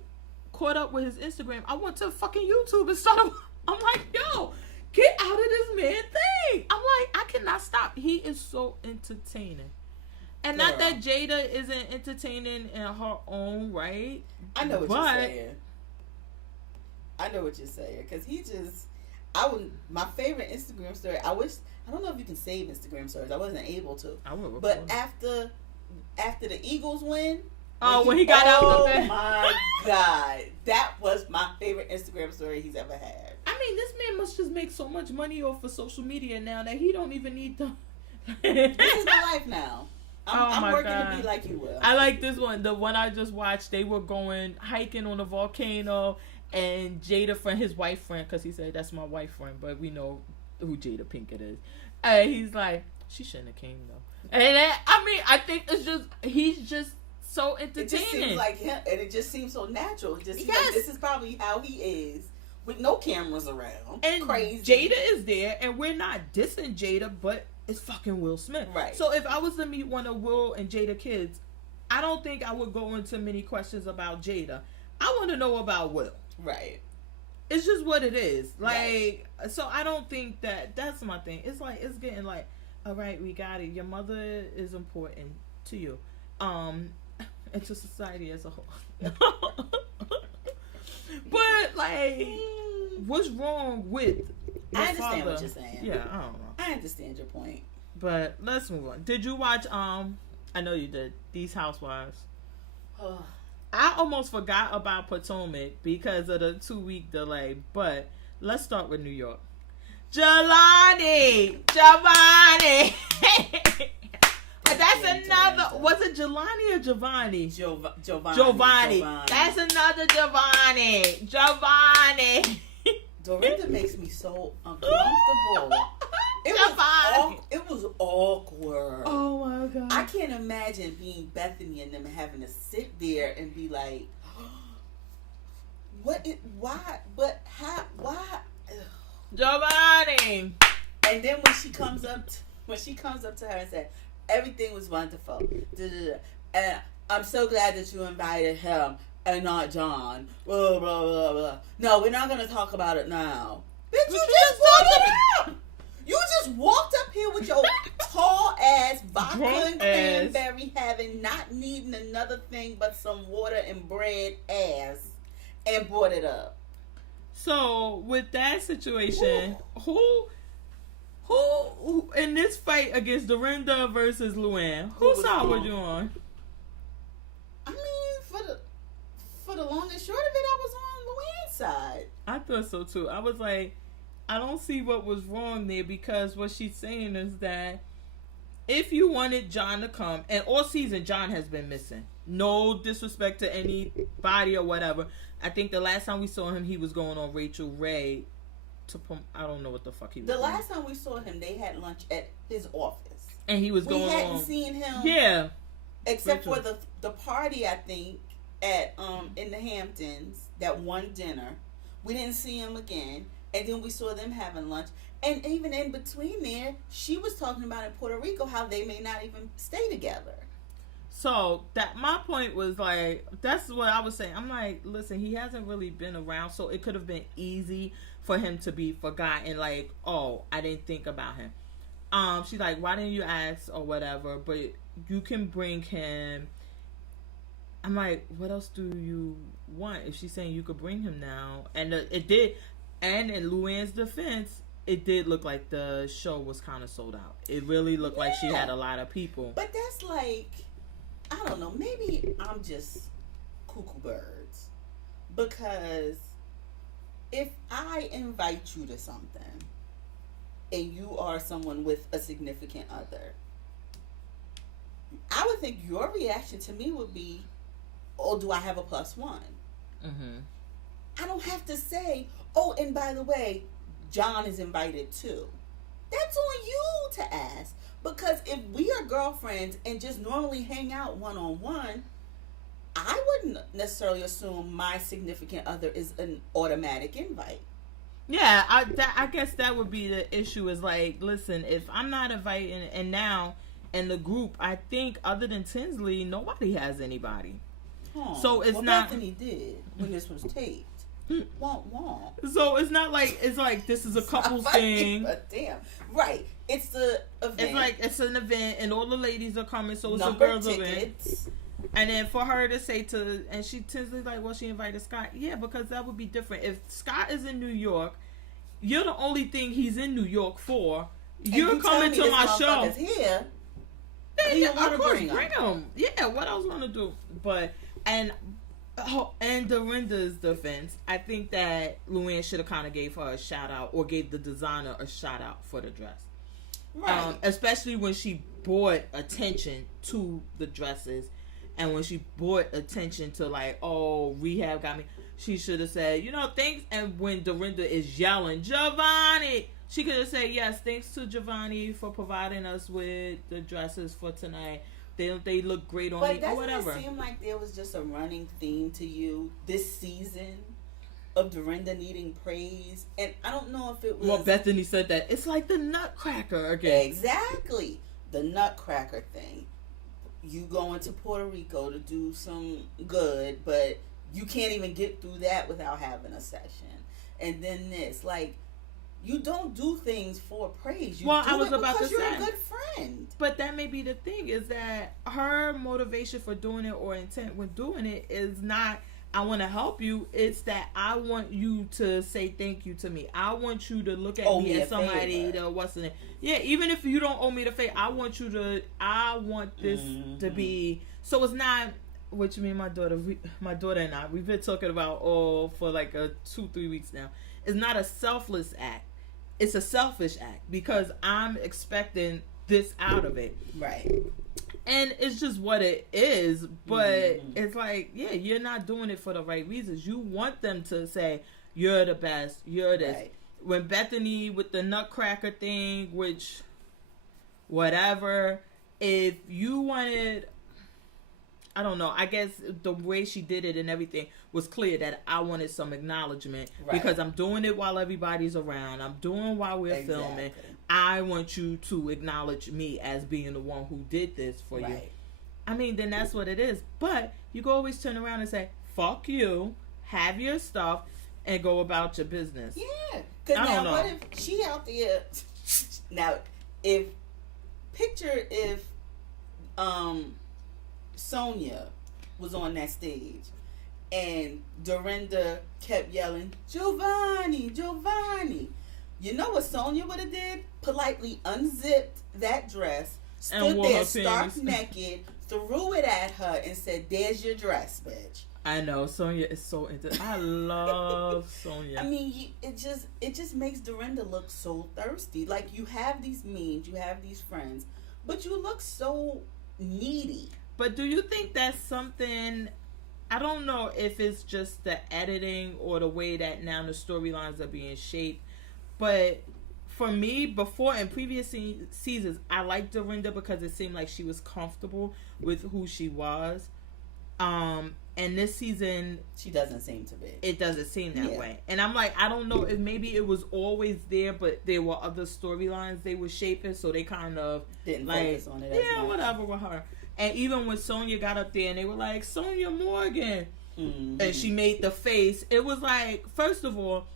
caught up with his Instagram. I went to fucking YouTube and started. I'm like, yo, get out of this man thing. I'm like, I cannot stop. He is so entertaining. And not that Jada isn't entertaining in her own right. I know what you're saying. I know what you're saying. Because he just, my favorite Instagram story, I don't know if you can save Instagram stories. I wasn't able to. I would. But after the Eagles win, when he got out of the bed. Oh my God. That was my favorite Instagram story he's ever had. I mean, this man must just make so much money off of social media now that he don't even need to. This is my life now. I'm working to be like you will. I like this one. The one I just watched, they were going hiking on a volcano, and Jada friend, his wife friend, because he said, that's my wife friend, but we know who Jada Pinkett is. And he's like, she shouldn't have came though. And I think it's just, he's just so entertaining. It just seems like him, and it just seems so natural. It just seems like this is probably how he is, with no cameras around. And crazy. Jada is there, and we're not dissing Jada, but it's fucking Will Smith. Right. So if I was to meet one of Will and Jada kids, I don't think I would go into many questions about Jada. I want to know about Will. Right. It's just what it is. Like, so I don't think that's my thing. It's like, it's getting like, all right, we got it. Your mother is important to you. And to society as a whole. But like, what's wrong with I understand what you're saying. Yeah, I don't know. I understand your point. But let's move on. Did you watch, I know you did, These Housewives? I almost forgot about Potomac because of the 2-week delay, but let's start with New York. Giovanni! That's another. Was it Jelani or Giovanni? Giovanni. That's another Giovanni. Dorinda makes me so uncomfortable. It was awkward. Oh my god! I can't imagine being Bethany and them having to sit there and be like, "What? Why? But how? Why?" Giovanni. And then when she comes up to her and said, "Everything was wonderful," and I'm so glad that you invited him and not John. Blah, blah, blah, blah. No, we're not gonna talk about it now. Bitch, you just walked up here with your tall ass vodka and cranberry having, not needing another thing but some water and bread ass, and brought it up. So with that situation, who in this fight against Dorinda versus Luann, whose side were you on? I mean, for the long and short of it, I was on Luann's side. I thought so too. I was like, I don't see what was wrong there, because what she's saying is that if you wanted John to come, and all season John has been missing. No disrespect to anybody or whatever. I think the last time we saw him, he was going on Rachel Ray. I don't know what the fuck he was doing. The last time we saw him, they had lunch at his office. And he was going on. We hadn't seen him. Yeah. Except for the party, I think, at in the Hamptons, that one dinner. We didn't see him again. And then we saw them having lunch. And even in between there, she was talking about in Puerto Rico how they may not even stay together. So that my point was like, that's what I was saying. I'm like, listen, he hasn't really been around, so it could have been easy for him to be forgotten. Like, oh, I didn't think about him. She's like, why didn't you ask or whatever? But you can bring him. I'm like, what else do you want? If she's saying you could bring him now, and it did, and in Luann's defense, it did look like the show was kind of sold out. It really looked like she had a lot of people. But that's like, I don't know, maybe I'm just cuckoo birds. Because if I invite you to something and you are someone with a significant other, I would think your reaction to me would be, oh, do I have a +1? Mm-hmm. I don't have to say, oh, and by the way, John is invited too. That's on you to ask. Because if we are girlfriends and just normally hang out one-on-one, I wouldn't necessarily assume my significant other is an automatic invite. Yeah, I guess that would be the issue, is like, listen, if I'm not inviting, and now in the group, I think other than Tinsley, nobody has anybody. So it's not. Bethany did when this was taped. Womp. So it's not like, it's like this is a couples thing. But damn, right? It's the event. It's like it's an event, and all the ladies are coming, so it's Number a girls' tickets. event. And then for her to say and she Tinsley's like, well, she invited Scott. Yeah, because that would be different. If Scott is in New York, you're the only thing he's in New York for. You're coming to my show. Here. Then of course, bring him. Yeah, what else want to do? But and Dorinda's defense, I think that Luann should have kind of gave her a shout out, or gave the designer a shout out for the dress. Right. Especially when she brought attention to the dresses, and when she brought attention to like, oh, rehab got me. She should have said, thanks. And when Dorinda is yelling, Giovanni, she could have said, yes, thanks to Giovanni for providing us with the dresses for tonight. They look great on me, or whatever. But doesn't it seem like there was just a running theme to you this season of Dorinda needing praise? And I don't know if it was... Well, Bethany said that. It's like the Nutcracker again. Exactly. The Nutcracker thing. You going to Puerto Rico to do some good, but you can't even get through that without having a session. And then this, like... You don't do things for praise. I was about to say, you're a good friend. But that may be the thing, is that her motivation for doing it, or intent with doing it, is not, I want to help you. It's that I want you to say thank you to me. I want you to look at me as somebody that wasn't. Yeah, even if you don't owe me the favor, I want you to. I want this to be. So it's not. What you mean, my daughter and I, we've been talking about for like 2-3 weeks now. It's not a selfless act. It's a selfish act because I'm expecting this out of it. Right. And it's just what it is, but it's like, yeah, you're not doing it for the right reasons. You want them to say, you're the best, you're this. Right. When Bethany with the Nutcracker thing, which, whatever, if you wanted, I don't know, I guess the way she did it and everything was clear that I wanted some acknowledgement. Right. Because I'm doing it while everybody's around. I'm doing while we're filming. I want you to acknowledge me as being the one who did this for you. I mean, then that's what it is. But you can always turn around and say, fuck you, have your stuff, and go about your business. Yeah. Because now, what if she out there... Now, if Sonia was on that stage and Dorinda kept yelling, Giovanni, Giovanni. You know what Sonia would have did? Politely unzipped that dress, stood there stark naked, threw it at her, and said, "There's your dress, bitch." I know Sonia is so into. I love Sonia. I mean, it just makes Dorinda look so thirsty. Like, you have these memes, you have these friends, but you look so needy. But do you think that's something? I don't know if it's just the editing or the way that now the storylines are being shaped. But for me, before in previous seasons, I liked Dorinda because it seemed like she was comfortable with who she was. And this season, she doesn't seem to be. It doesn't seem that way. And I'm like, I don't know if maybe it was always there, but there were other storylines they were shaping, so they kind of didn't focus on it. Yeah, whatever with her. And even when Sonia got up there and they were like, Sonia Morgan, and she made the face, it was like, first of all,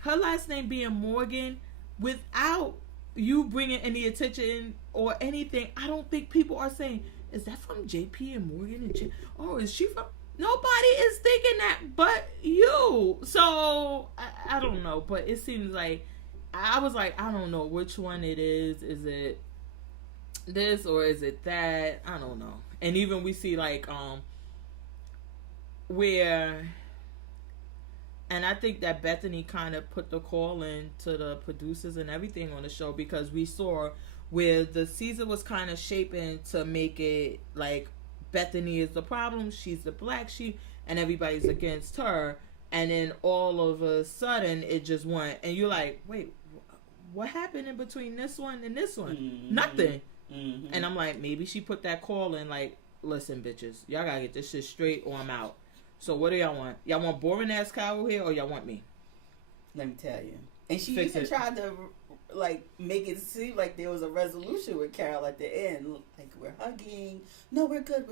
her last name being Morgan, without you bringing any attention or anything, I don't think people are saying, is that from JP and Morgan? And is she from... Nobody is thinking that but you. So, I don't know. But it seems like... I was like, I don't know which one it is. Is it this or is it that? I don't know. And even we see like... where... And I think that Bethany kind of put the call in to the producers and everything on the show, because we saw where the season was kind of shaping to make it like Bethany is the problem, she's the black sheep, and everybody's against her. And then all of a sudden it just went, and you're like, wait, what happened in between this one and this one? Nothing. And I'm like, maybe she put that call in like, listen, bitches, y'all gotta get this shit straight or I'm out. So what do y'all want? Y'all want boring ass Carol here, or y'all want me? Let me tell you. And she even tried to like make it seem like there was a resolution with Carol at the end. Like, we're hugging. No, we're good.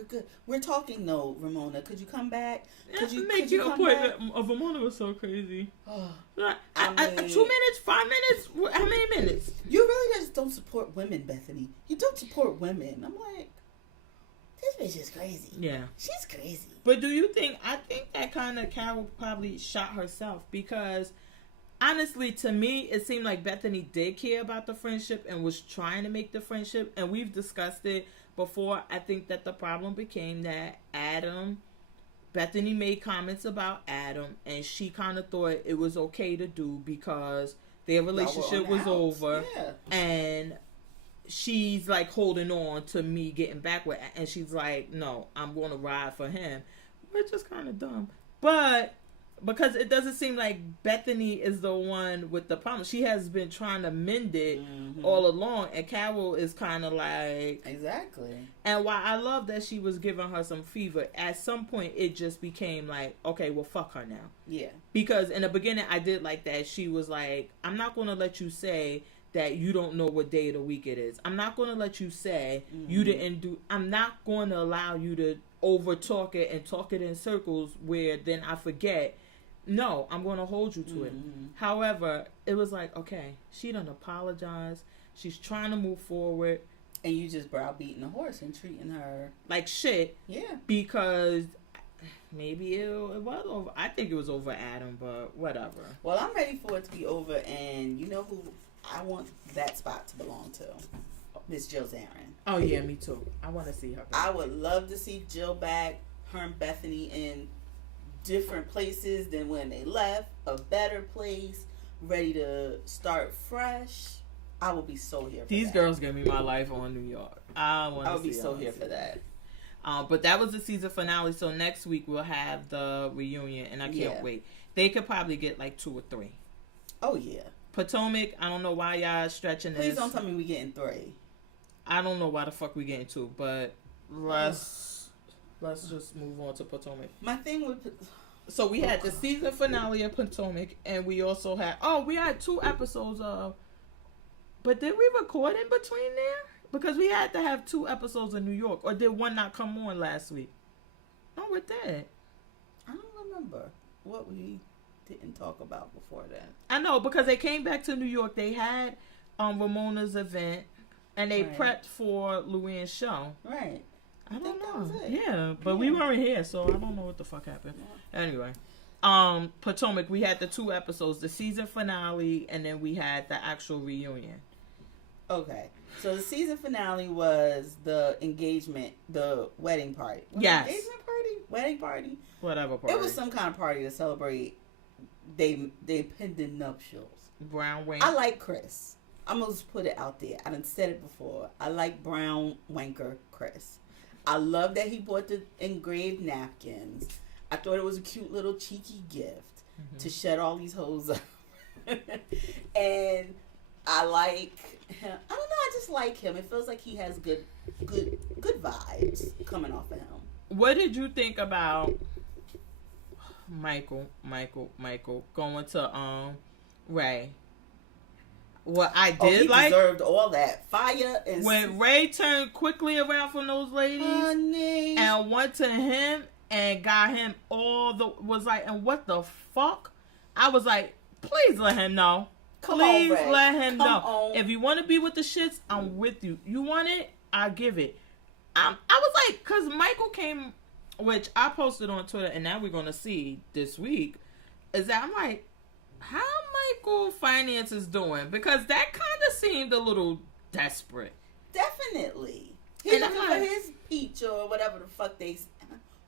We're talking. No, Ramona, could you come back? Could you make your appointment? Ramona was so crazy. 2 minutes, 5 minutes. How many minutes? You really just don't support women, Bethany. You don't support women. I'm like, this bitch is crazy. Yeah. She's crazy. But do you think, I think that kind of Carol probably shot herself, because honestly, to me, it seemed like Bethany did care about the friendship and was trying to make the friendship. And we've discussed it before. I think that the problem became that Bethany made comments about Adam, and she kind of thought it was okay to do because their relationship was over. Yeah. And she's like holding on to me getting back with, and she's like, no, I'm going to ride for him, which is kind of dumb. But because it doesn't seem like Bethany is the one with the problem. She has been trying to mend it all along, and Carol is kind of like... Exactly. And while I love that she was giving her some fever, at some point it just became like, okay, well, fuck her now. Yeah. Because in the beginning I did like that. She was like, I'm not going to let you say that you don't know what day of the week it is. I'm not going to let you say you didn't do... I'm not going to allow you to over talk it and talk it in circles where then I forget. No, I'm going to hold you to it. However, it was like, okay, she done apologized. She's trying to move forward. And you just browbeating the horse and treating her like shit. Yeah. Because maybe it was over. I think it was over Adam, but whatever. Well, I'm ready for it to be over, and you know who I want that spot to belong to? Miss Jill Zarin. Oh yeah, me too. I want to see her back. I would love to see Jill back, her and Bethany in different places than when they left, a better place, ready to start fresh. I will be so here for These that. girls give me my life on New York. I would be so here for that. But that was the season finale, so next week we'll have the reunion, and I can't wait. They could probably get like 2 or 3. Oh yeah. Potomac, I don't know why y'all stretching this. Please don't tell me we getting 3. I don't know why the fuck we getting 2, but let's just move on to Potomac. My thing with so we had the season finale of Potomac, and we also had we had 2 episodes of. But did we record in between there? Because we had to have 2 episodes of New York, or did one not come on last week? No, we did. I don't remember what we didn't talk about before that. I know, because they came back to New York. They had Ramona's event, and they prepped for Luann's show. Right. I don't know. That was it. Yeah, but we weren't here, so I don't know what the fuck happened. Yeah. Anyway, Potomac, we had the 2 episodes, the season finale, and then we had the actual reunion. Okay. So the season finale was the engagement, the wedding party. Yes. Engagement party? Wedding party? Whatever party. It was some kind of party to celebrate they pending nuptials. Brown Wanker. I like Chris. I'm going to just put it out there. I done said it before. I like Brown Wanker Chris. I love that he bought the engraved napkins. I thought it was a cute little cheeky gift to shut all these hoes up. And I like him. I don't know. I just like him. It feels like he has good vibes coming off of him. What did you think about Michael going to Ray? What I did he deserved all that fire. And when Ray turned quickly around from those ladies, honey, and went to him and got him was like, and what the fuck? I was like, please let him know. Please let him know. If you want to be with the shits, I'm with you. You want it? I'll give it. I was like, because Michael came, which I posted on Twitter, and now we're going to see this week, is that I'm like, how Michael finances doing? Because that kind of seemed a little desperate. Definitely. He's looking for his peach or whatever the fuck they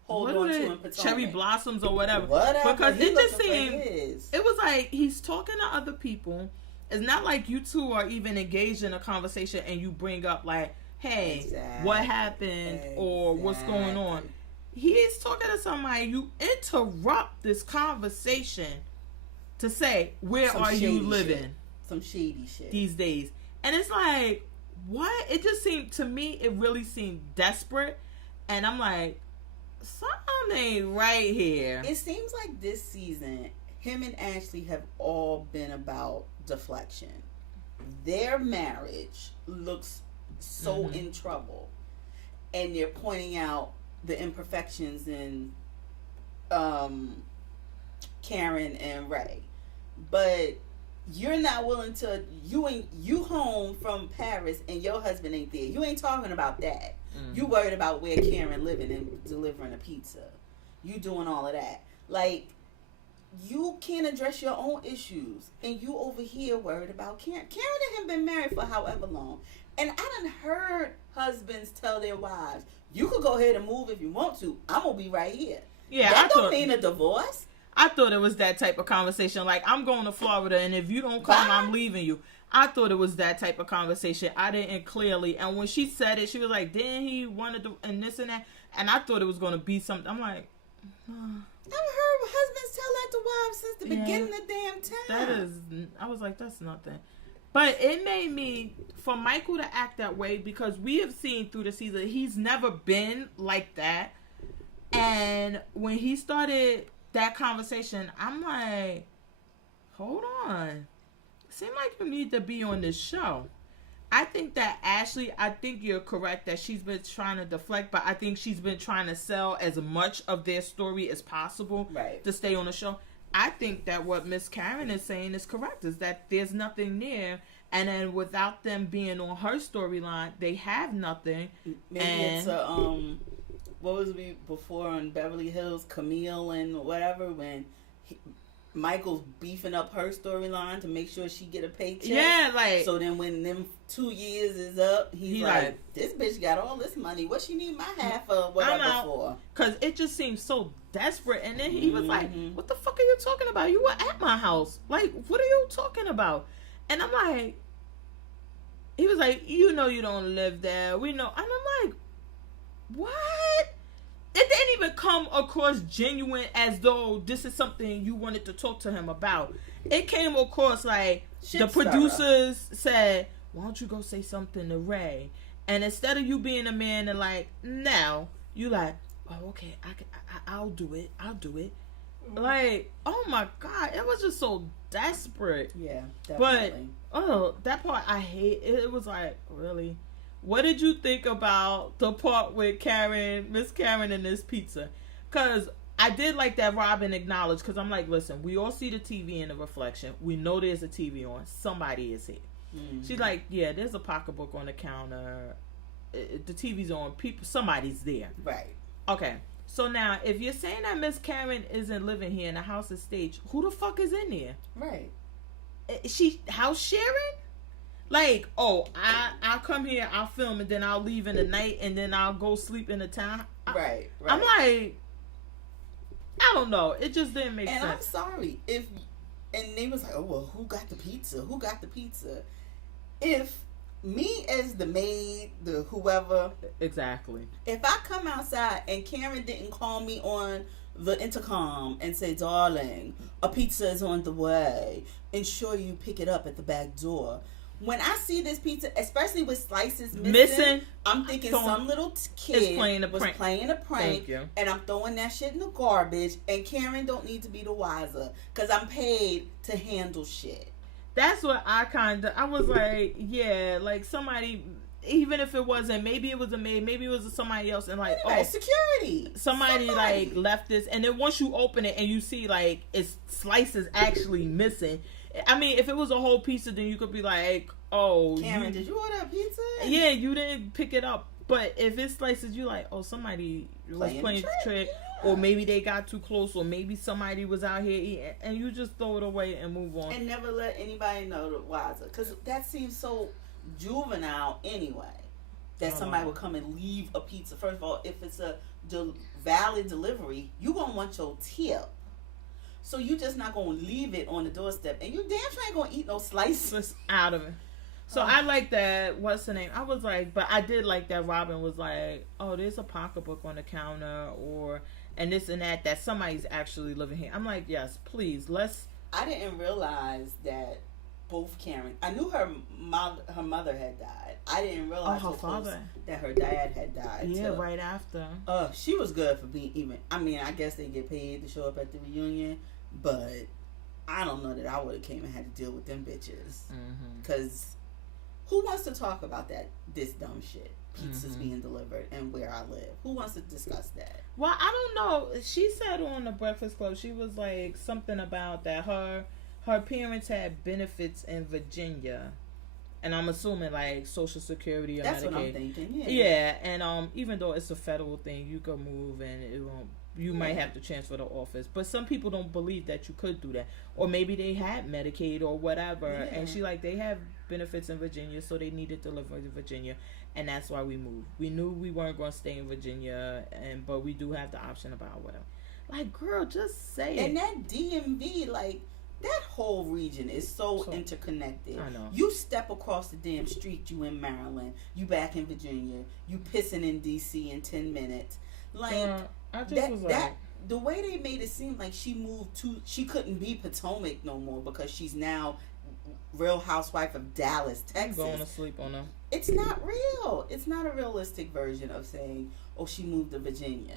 hold on to in Potomac. Cherry blossoms or whatever. Because it just seemed, it was like he's talking to other people. It's not like you two are even engaged in a conversation and you bring up like, hey, what happened or what's going on. He is talking to somebody. You interrupt this conversation to say, where are you living? Shit. Some shady shit. These days. And it's like, what? It just seemed, to me, it really seemed desperate. And I'm like, something ain't right here. It seems like this season, him and Ashley have all been about deflection. Their marriage looks so in trouble. And they're pointing out the imperfections in Karen and Ray. But you're not willing to, you home from Paris and your husband ain't there. You ain't talking about that. You worried about where Karen living and delivering a pizza. You doing all of that. Like, you can't address your own issues. And you over here worried about Karen. Karen and him been married for however long. And I done heard husbands tell their wives, you could go ahead and move if you want to. I'm going to be right here. Yeah, that don't mean a divorce. I thought it was that type of conversation. Like, I'm going to Florida, and if you don't come, I'm leaving you. I thought it was that type of conversation. I didn't clearly. And when she said it, she was like, didn't he want to, and this and that. And I thought it was going to be something. I'm like, I've heard husbands tell that to wives since the beginning of the damn time. That is, I was like, that's nothing. But it made me, for Michael to act that way, because we have seen through the season, he's never been like that. And when he started that conversation, I'm like, hold on. Seems like you need to be on this show. I think that Ashley, I think you're correct that she's been trying to deflect, but I think she's been trying to sell as much of their story as possible to stay on the show. I think that what Miss Karen is saying is correct, is that there's nothing there, and then without them being on her storyline, they have nothing. Maybe it's a what was we before on Beverly Hills, Camille and whatever, when Michael's beefing up her storyline to make sure she get a paycheck. Yeah, like, so then when them 2 years is up, he's like, this bitch got all this money. What she need my half of whatever for? Because it just seems so desperate. And then he was like, what the fuck are you talking about? You were at my house. Like, what are you talking about? And I'm like, he was like, you know you don't live there. We know. And I'm like, what? It didn't even come across genuine as though this is something you wanted to talk to him about. It came across like the producers said, why don't you go say something to Ray? And instead of you being a man and like, no, you like, oh, okay, I'll do it. Like, oh my God, it was just so desperate. Yeah, definitely. But, that part I hate. It was like, really? What did you think about the part with Miss Karen and this pizza? Because I did like that Robin acknowledged, because I'm like, listen, we all see the TV in the reflection. We know there's a TV on. Somebody is here. Mm-hmm. She's like, yeah, there's a pocketbook on the counter. The TV's on. Somebody's there. Right. Okay. So now, if you're saying that Miss Karen isn't living here and the house is staged, who the fuck is in there? Right. Is she house sharing? Like, oh, I'll come here, I'll film, and then I'll leave in the night, and then I'll go sleep in the town. Right. I'm like, I don't know. It just didn't make sense. And I'm sorry. And they was like, oh, well, who got the pizza? If me as the maid, the whoever. Exactly. If I come outside and Karen didn't call me on the intercom and say, darling, a pizza is on the way. Ensure you pick it up at the back door. When I see this pizza, especially with slices missing, I'm thinking some little kid was playing a prank, and I'm throwing that shit in the garbage, and Karen don't need to be the wiser, because I'm paid to handle shit. That's what I was like, yeah, like somebody, even if it wasn't, maybe it was a maid, maybe it was somebody else, and like, anyway, security. Somebody like left this, and then once you open it and you see like it's slices actually missing. I mean, if it was a whole pizza, then you could be like, oh, Karen, did you order a pizza? Yeah, you didn't pick it up. But if it's slices, you like, oh, somebody was playing the trick, or maybe they got too close, or maybe somebody was out here eating, and you just throw it away and move on. And never let anybody know the wiser, because that seems so juvenile anyway, that somebody would come and leave a pizza. First of all, if it's a valid delivery, you going to want your tip. So you just not going to leave it on the doorstep. And you damn sure ain't going to eat no slices out of it. So I like that, what's the name? I was like, but I did like that Robin was like, oh, there's a pocketbook on the counter, and this and that somebody's actually living here. I'm like, yes, please, I didn't realize that both Karen, I knew her mother had died. I didn't realize her father, that her dad had died. Yeah, right after. She was good for being even. I mean, I guess they get paid to show up at the reunion, but I don't know that I would have came and had to deal with them bitches. Because who wants to talk about this dumb shit? Pizzas being delivered and where I live. Who wants to discuss that? Well, I don't know. She said on the Breakfast Club, she was like something about that her parents had benefits in Virginia, and I'm assuming like Social Security or That's Medicaid. What I'm thinking. Yeah, and even though it's a federal thing, you can move and it won't. You might have to transfer the office, but some people don't believe that you could do that, or maybe they had Medicaid or whatever, and she like they have benefits in Virginia, so they needed to live in Virginia, and that's why we moved. We knew we weren't going to stay in Virginia, but we do have the option about whatever. Like, girl, just say it. And that DMV, like, that whole region is so interconnected. I know. You step across the damn street, you in Maryland, you back in Virginia, you pissing in DC in 10 minutes. Like, the way they made it seem like she couldn't be Potomac no more because she's now Real Housewife of Dallas, Texas. I'm going to sleep on them. It's not real. It's not a realistic version of saying, oh, she moved to Virginia.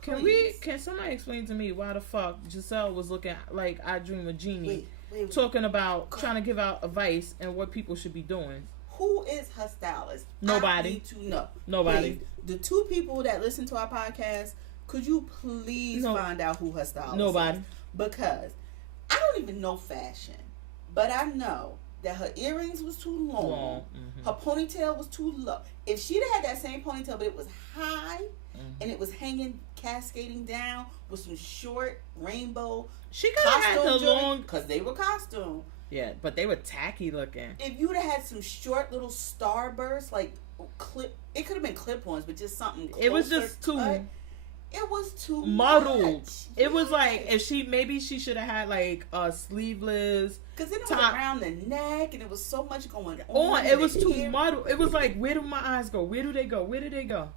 Can somebody explain to me why the fuck Giselle was looking like I Dream of Jeannie, talking about trying to give out advice and what people should be doing? Who is her stylist? Nobody. I need to know. Nobody. Please. The 2 people that listen to our podcast, could you please find out who her stylist Nobody. is? Because I don't even know fashion, but I know that her earrings was too long. Her ponytail was too low. If she'd had that same ponytail, but it was high and it was hanging, cascading down with some short rainbow. She could have had the long, because they were costume. Yeah, but they were tacky looking. If you'd have had some short little starbursts, like it could have been clip-ons, but just something. It was just too. It was too muddled. Much. It was like if she should have had like sleeveless. Because then it was around the neck, and it was so much going on. It was too muddled. It was like, where do my eyes go? Where do they go? Where do they go?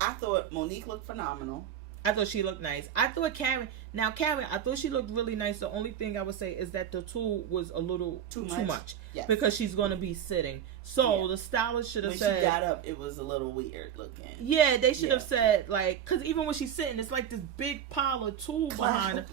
I thought Monique looked phenomenal. I thought she looked nice. I thought Karen, I thought she looked really nice. The only thing I would say is that the tulle was a little too much. Yes. Because she's going to be sitting. So the stylist should have said. When she got up, it was a little weird looking. Yeah, they should have said, like, because even when she's sitting, it's like this big pile of tulle behind her.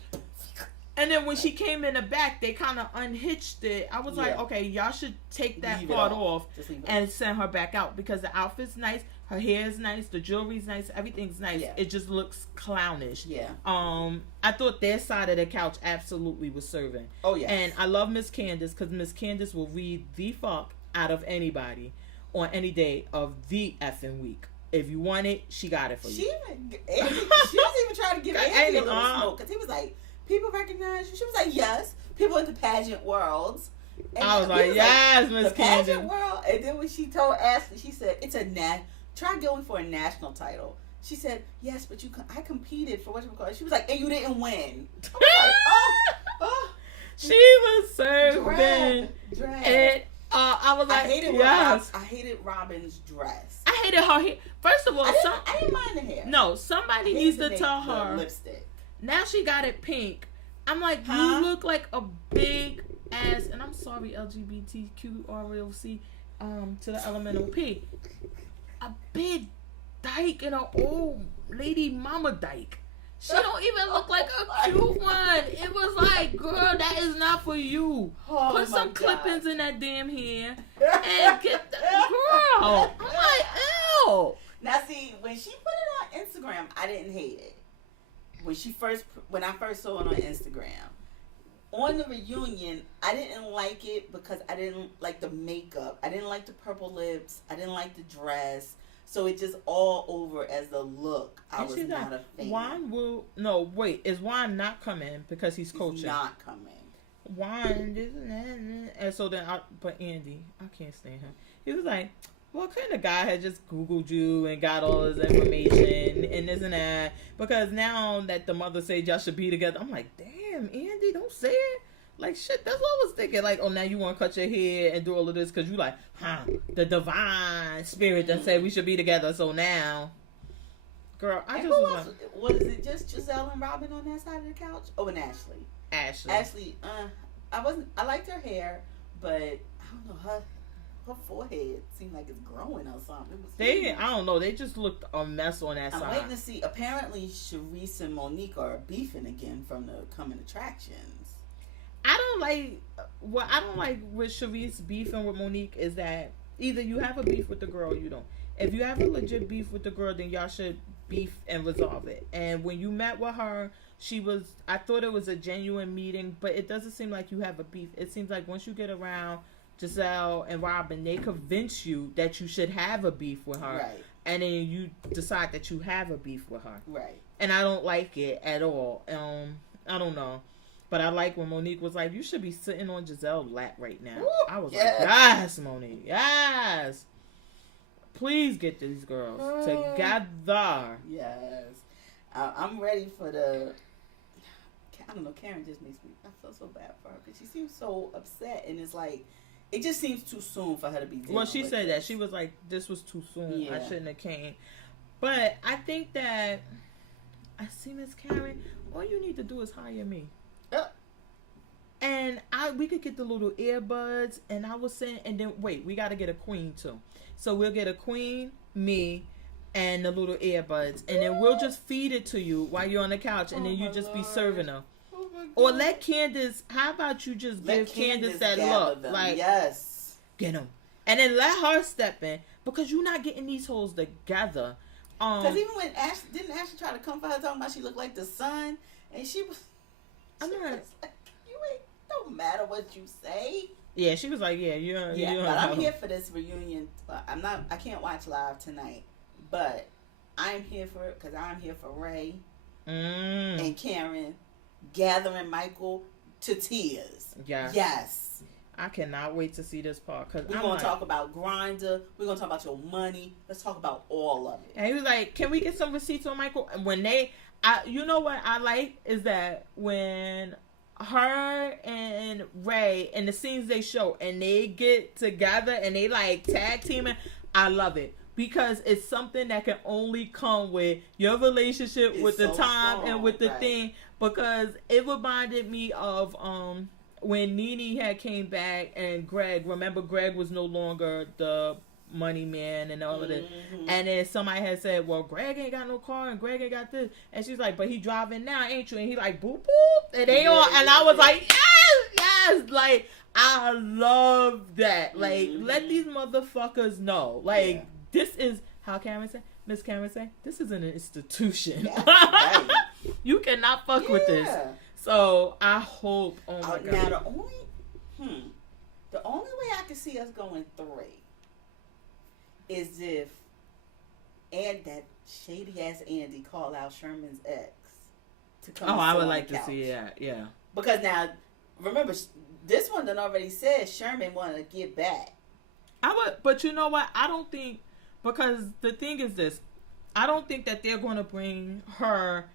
And then when she came in the back, they kind of unhitched it. I was like, okay, y'all should take that part off and send her back out because the outfit's nice, her hair is nice, the jewelry's nice, everything's nice. Yeah. It just looks clownish. Yeah. I thought their side of the couch absolutely was serving. Oh yeah. And I love Miss Candace because Miss Candace will read the fuck out of anybody on any day of the effing week. If you want it, she got it for you. She was even trying to give Andy a little smoke because he was like, people recognize you. She was like, yes. People in the pageant worlds. And I was like, yes, Miss Candace. The pageant world. And then when she told Ashley, she said, it's a try going for a national title. She said, yes, but I competed for what you call it. She was like, and you didn't win. I was like, oh. She was serving it. I was like, I hated Robin's dress. I hated her hair. First of all, I didn't mind the hair. No, somebody needs to tell her. Lipstick. Now she got it pink. I'm like, you look like a big ass, and I'm sorry, LGBTQ RLC, to the elemental P. A big dyke and an old lady mama dyke. She don't even look like a cute one. It was like, girl, that is not for you. Put some clippings in that damn hair and get the girl. I'm like, ew. Now see, when she put it on Instagram, I didn't hate it. When I first saw it on Instagram. On the reunion, I didn't like it because I didn't like the makeup. I didn't like the purple lips. I didn't like the dress. So it just all over as the look. I was not a fan. Is Juan not coming because he's coaching? He's not coming. Juan, and so then, but Andy, I can't stand him. He was like, what kind of guy had just Googled you and got all his information and this and that? Because now that the mother said y'all should be together, I'm like, damn, Andy, don't say it. Like, shit, that's what I was thinking. Like, oh, now you want to cut your hair and do all of this because you like, the divine spirit that said we should be together. So now, girl, I and just was it just Giselle and Robin on that side of the couch? Oh, and Ashley. Ashley, I liked her hair, but I don't know, her forehead seemed like it's growing or something. I don't know. They just looked a mess on that side. I'm waiting to see. Apparently, Charisse and Monique are beefing again from the coming attractions. I don't like with Charisse beefing with Monique is that either you have a beef with the girl or you don't. If you have a legit beef with the girl, then y'all should beef and resolve it. And when you met with her, I thought it was a genuine meeting, but it doesn't seem like you have a beef. It seems like once you get around Giselle and Robin, they convince you that you should have a beef with her. Right. And then you decide that you have a beef with her. Right. And I don't like it at all. I don't know. But I like when Monique was like, you should be sitting on Giselle's lap right now. Ooh, I was like, yes, Monique. Yes. Please get these girls together. Yes. I'm ready for the... I don't know. Karen just makes me... I feel so bad for her because she seems so upset. And it's like... It just seems too soon for her to be dealing Well, she with said this. that. She was like, this was too soon. Yeah. I shouldn't have came. But I think that... I see Miss Karen. All you need to do is hire me. And we could get the little earbuds, and I was saying, and then wait, we got to get a queen too. So we'll get a queen, me, and the little earbuds, and then we'll just feed it to you while you're on the couch, and then you just be serving them. Or let Candace. How about you just give Candace that look, like yes, get them, and then let her step in because you're not getting these hoes together. Because even when Ashley try to come for her talking about she looked like the sun, and she was. I'm not. Like, you ain't. Don't matter what you say. Yeah, she was like, yeah, you don't but I'm here for this reunion. I can't watch live tonight, but I'm here for it because I'm here for Ray and Karen gathering Michael to tears. Yes. I cannot wait to see this part because we're going to talk about Grindr. We're going to talk about your money. Let's talk about all of it. And he was like, can we get some receipts on Michael? And when you know what I like is that when her and Ray and the scenes they show and they get together and they like tag teaming, I love it. Because it's something that can only come with your relationship with the time strong, and with the thing. Because it reminded me of when Nene had came back and Greg was no longer the money man and all of this. And then somebody had said, well, Greg ain't got no car and Greg ain't got this. And she's like, but he driving now, ain't you? And he like, boop, boop. And they all, and I was like, yes. Like, I love that. Like, let these motherfuckers know. Like, this is, how Miss Cameron say, this is an institution. Yes, right. You cannot fuck with this. So I hope. Oh my God. Now the only way I can see us going 3 is if that shady ass Andy call out Sherman's ex to come. Oh, I would like to see that. Yeah. Because now, remember, this one done already said Sherman wanted to get back. But you know what? I don't think, because the thing is this, I don't think that they're going to bring her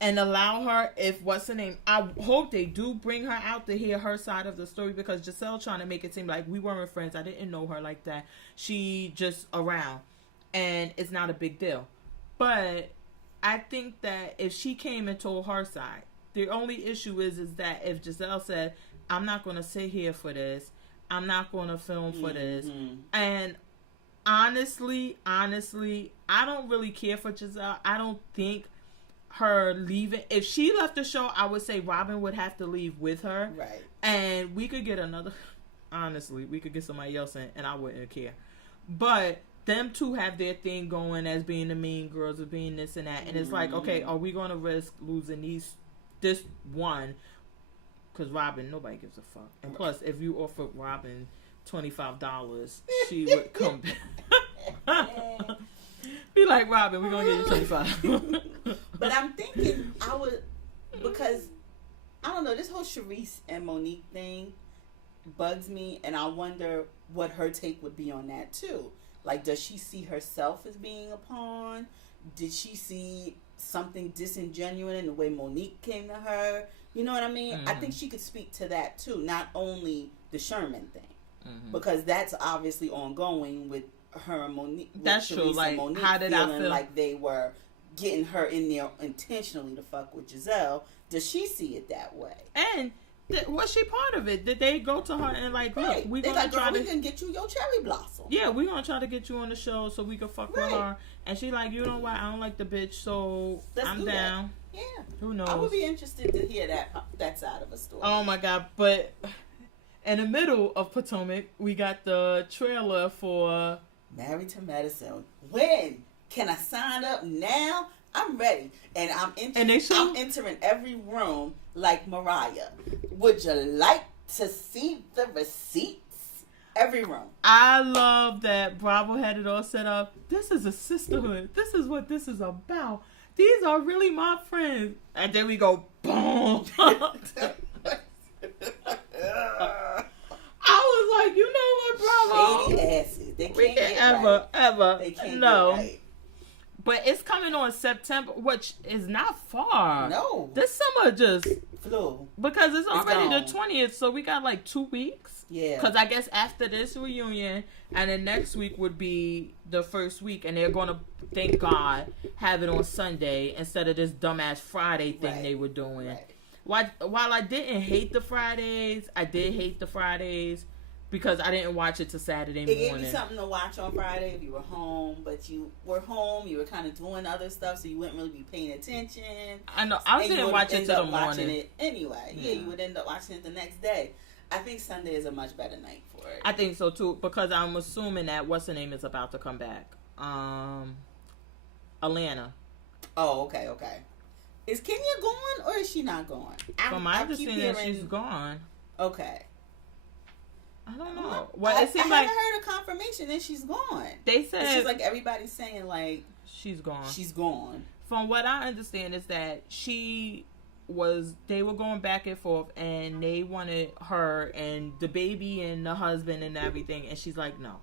and allow her, if what's her name, I hope they do bring her out to hear her side of the story, because Giselle trying to make it seem like we weren't friends. I didn't know her like that. She just around and it's not a big deal. But I think that if she came and told her side, the only issue is that if Giselle said, I'm not going to sit here for this, I'm not going to film for this, and honestly, I don't really care for Giselle. I don't think her leaving, if she left the show, I would say Robin would have to leave with her. Right. And we could get honestly, we could get somebody else in and I wouldn't care. But them two have their thing going as being the mean girls, or being this and that. And it's like, okay, are we going to risk losing this one? Because Robin, nobody gives a fuck. And plus, if you offered Robin $25, she would come back. Be like, Robin, we're going to get you 25. But I'm thinking because, I don't know, this whole Charisse and Monique thing bugs me, and I wonder what her take would be on that, too. Like, does she see herself as being a pawn? Did she see something disingenuous in the way Monique came to her? You know what I mean? I think she could speak to that, too, not only the Sherman thing. Because that's obviously ongoing with her and Monique. That's true. Like, Monique, how did I feel? Like they were getting her in there intentionally to fuck with Giselle. Does she see it that way? And was she part of it? Did they go to her and like, look, right. we gonna try to get you your cherry blossom? Yeah, we gonna try to get you on the show so we can fuck with her. And she like, you know what? I don't like the bitch, so I'm down. Yeah. Who knows? I would be interested to hear that side of a story. Oh my God! But in the middle of Potomac, we got the trailer for Married to Medicine. When can I sign up now? I'm ready, and I'm entering every room like Mariah. Would you like to see the receipts? Every room. I love that Bravo had it all set up. This is a sisterhood. This is what this is about. These are really my friends. And then we go, boom. I was like, you know what, Bravo? Shady asses. They can't get ever. They can't get right. But it's coming on September, which is not far. No. This summer just flew. Because it's already the 20th, so we got like 2 weeks. Yeah. Because I guess after this reunion, and then next week would be the first week, and they're going to, thank God, have it on Sunday instead of this dumbass Friday thing they were doing. Right. While I didn't hate the Fridays, I did hate the Fridays. Because I didn't watch it till Saturday morning. It gave you something to watch on Friday if you were home, but you were home, you were kind of doing other stuff, so you wouldn't really be paying attention. I know. I didn't watch it till the morning. Watching it anyway. Yeah, you would end up watching it the next day. I think Sunday is a much better night for it. I think so too, because I'm assuming that what's her name is about to come back. Atlanta. Oh, okay. Is Kenya going or is she not going? From my understanding, she's gone. Okay. I don't know. Well, it seemed like I haven't heard a confirmation that she's gone. They said it's just like everybody's saying like she's gone. She's gone. From what I understand is that they were going back and forth, and they wanted her and the baby and the husband and everything, and she's like no.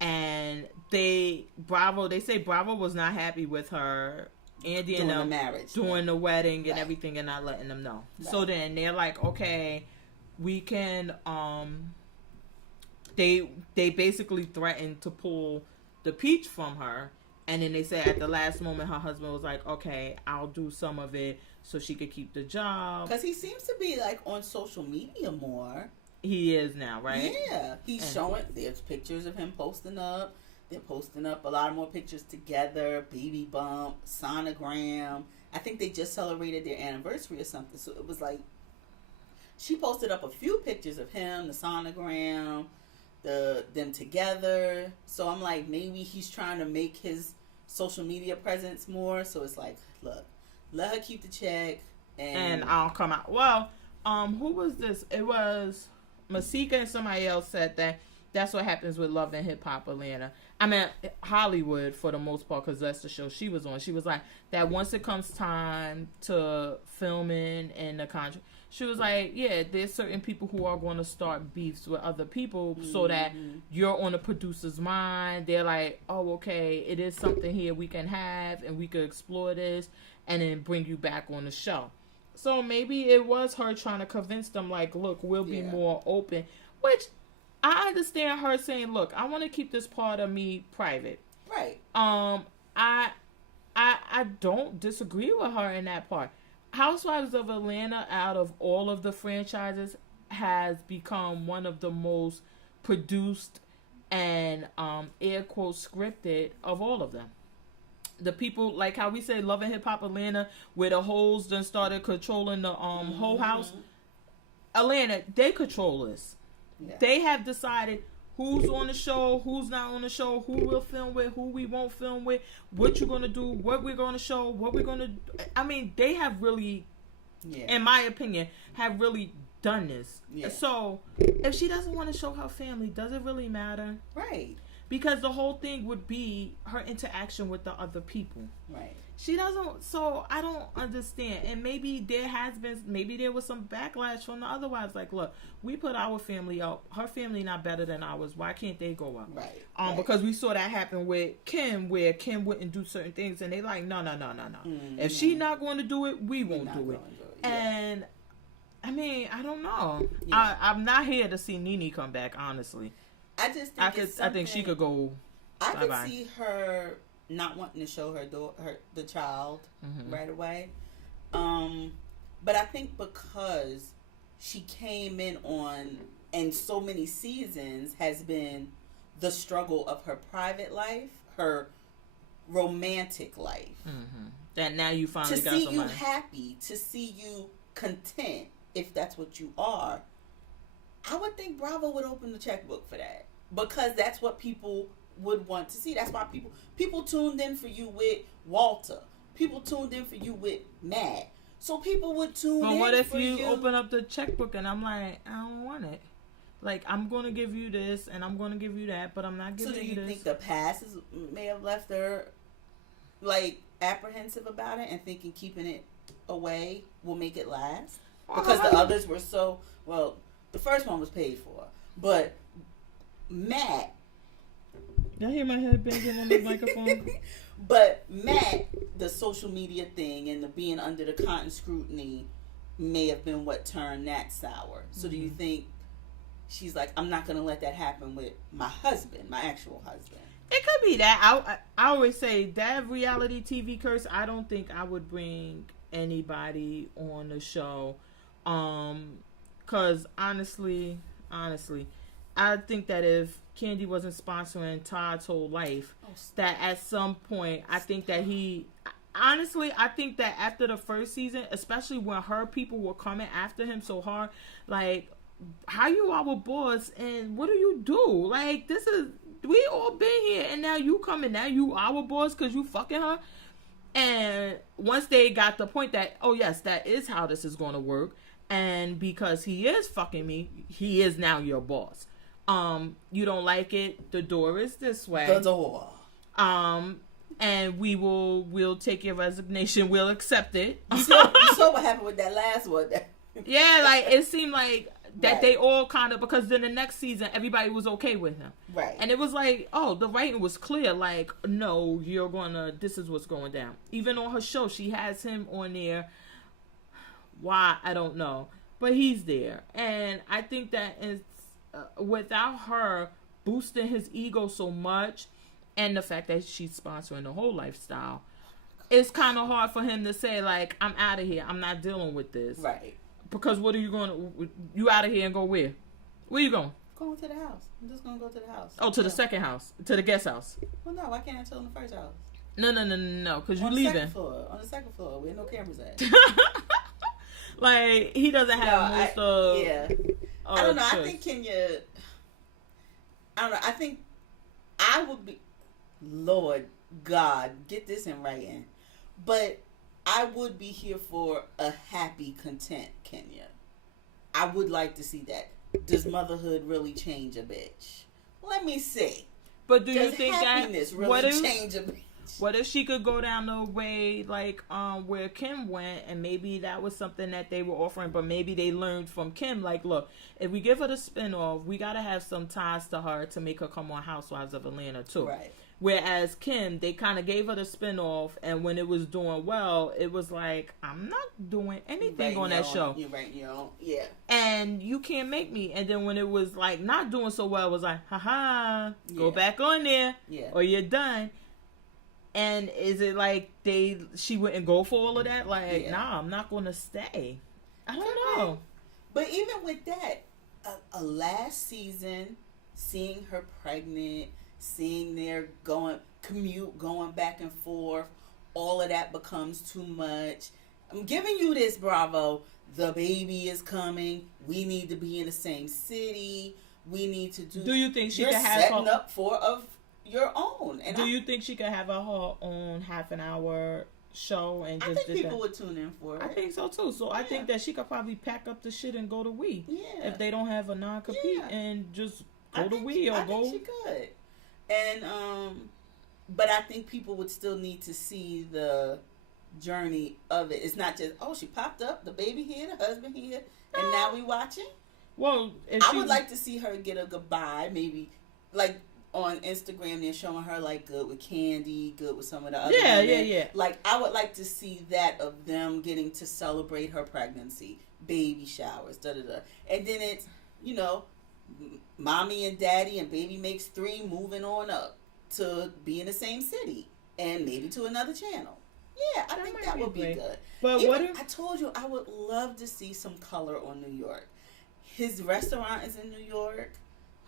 And they say Bravo was not happy with her. Andy and them doing the wedding and everything, and not letting them know. Right. So then they're like, okay, we can. They basically threatened to pull the peach from her, and then they said at the last moment her husband was like, okay, I'll do some of it so she could keep the job. Because he seems to be like on social media more. He is now, right? Yeah, he's showing. There's pictures of him posting up. They're posting up a lot more pictures together. Baby bump, sonogram. I think they just celebrated their anniversary or something. So it was like she posted up a few pictures of him, the sonogram, them together. So I'm like, maybe he's trying to make his social media presence more. So it's like, look, let her keep the check, and I'll come out. Well, who was this? It was Masika and somebody else said that that's what happens with Love and Hip Hop Atlanta. I mean, Hollywood for the most part, because that's the show she was on. She was like, that once it comes time to filming and the contract, she was like, yeah, there's certain people who are going to start beefs with other people so that you're on the producer's mind. They're like, oh, okay, it is something here we can have and we could explore this and then bring you back on the show. So maybe it was her trying to convince them, like, look, we'll be more open, which I understand her saying, look, I want to keep this part of me private. Right. I don't disagree with her in that part. Housewives of Atlanta, out of all of the franchises, has become one of the most produced and air quotes scripted of all of them. The people, like how we say Love and Hip Hop Atlanta, where the hoes then started controlling the whole house. Atlanta, they control this. Yeah. They have decided who's on the show, who's not on the show, who we'll film with, who we won't film with, what you're going to do, what we're going to show, what we're going to... I mean, they have really, in my opinion, have really done this. Yeah. So, if she doesn't want to show her family, does it really matter? Right. Because the whole thing would be her interaction with the other people. Right. She doesn't, so I don't understand. And maybe there was some backlash from the other wives. Like, look, we put our family up. Her family not better than ours. Why can't they go up? Right. Because we saw that happen with Kim, where Kim wouldn't do certain things. And they like, no. Mm-hmm. If she not going to do it, we won't do it. Yeah. And, I mean, I don't know. Yeah. I'm not here to see Nene come back, honestly. I just think I think she could go. I could see her not wanting to show the child right away, but I think because she came in on, and so many seasons has been the struggle of her private life, her romantic life. That now you finally got somebody. To see you happy, to see you content, if that's what you are. I would think Bravo would open the checkbook for that, because that's what people would want to see. That's why people tuned in for you with Walter. People tuned in for you with Matt. So people would tune in for you. But what if you open up the checkbook and I'm like, I don't want it. Like, I'm going to give you this and I'm going to give you that, but I'm not giving you this. So do you think the past may have left her, like, apprehensive about it and thinking keeping it away will make it last? Because the others were so, well, the first one was paid for. But Matt... Y'all hear my head banging on the microphone? But Matt, the social media thing and the being under the constant scrutiny may have been what turned that sour. So do you think she's like, I'm not going to let that happen with my husband, my actual husband? It could be that. I always say that reality TV curse, I don't think I would bring anybody on the show. Because honestly, I think that if Candy wasn't sponsoring Todd's whole life, that at some point, I think that I think that after the first season, especially when her people were coming after him so hard, like, how you our boss and what do you do? Like, we all been here and now you coming, now you our boss because you fucking her. And once they got the point that, oh yes, that is how this is going to work. And because he is fucking me, he is now your boss. You don't like it? The door is this way. The door. And we'll take your resignation. We'll accept it. You saw what happened with that last one. Yeah, like, it seemed like that right. They all kind of, because then the next season, everybody was okay with him. Right. And it was like, oh, the writing was clear. Like, no, this is what's going down. Even on her show, she has him on there. Why? I don't know. But he's there. And I think that it's, without her boosting his ego so much, and the fact that she's sponsoring the whole lifestyle, it's kind of hard for him to say, like, I'm out of here. I'm not dealing with this. Right. Because what are you going to... You out of here and go where? Where you going? Going to the house. I'm just going to go to the house. Oh, to the second house. To the guest house. Well, no. Why can't I tell him the first house? No. Because you're leaving. On the second floor. Where no cameras at. Like, he doesn't have most of... Yeah. I don't know. Choice. I think Kenya... I don't know. I think I would be... Lord God, get this in writing. But I would be here for a happy, content Kenya. I would like to see that. Does motherhood really change a bitch? Let me see. But do you think happiness that really change a bitch? What if she could go down the way like where Kim went, and maybe that was something that they were offering, but maybe they learned from Kim, like, look, if we give her the spinoff, we gotta have some ties to her to make her come on Housewives of Atlanta too. Right. Whereas Kim, they kind of gave her the spinoff, and when it was doing well, it was like, I'm not doing anything on that show. You're right, yeah. And you can't make me. And then when it was like not doing so well, it was like, haha, go back on there, or you're done. And is it like she wouldn't go for all of that? Like, nah, I'm not going to stay. I don't know. But even with that, a last season, seeing her pregnant, seeing their commute going back and forth, all of that becomes too much. I'm giving you this, Bravo. The baby is coming. We need to be in the same city. We need to do. Do you think she could have setting up for of your own? And do you think she could have her own half-an-hour show and just? I think people would tune in for it. I think so too. So I think that she could probably pack up the shit and go to We. Yeah. If they don't have a non-compete and just go to We or go. I think she could. And but I think people would still need to see the journey of it. It's not just, oh, she popped up, the baby here, the husband here, and now we watching. Well, I would like to see her get a goodbye, maybe like on Instagram. They're showing her like good with Candy, good with some of the other women. Yeah. Like, I would like to see that of them getting to celebrate her pregnancy, baby showers, and then it's, mommy and daddy and baby makes 3 moving on up to be in the same city and maybe to another channel. Yeah, I think that would be good. But even, what if... I told you I would love to see some color on New York. His restaurant is in New York.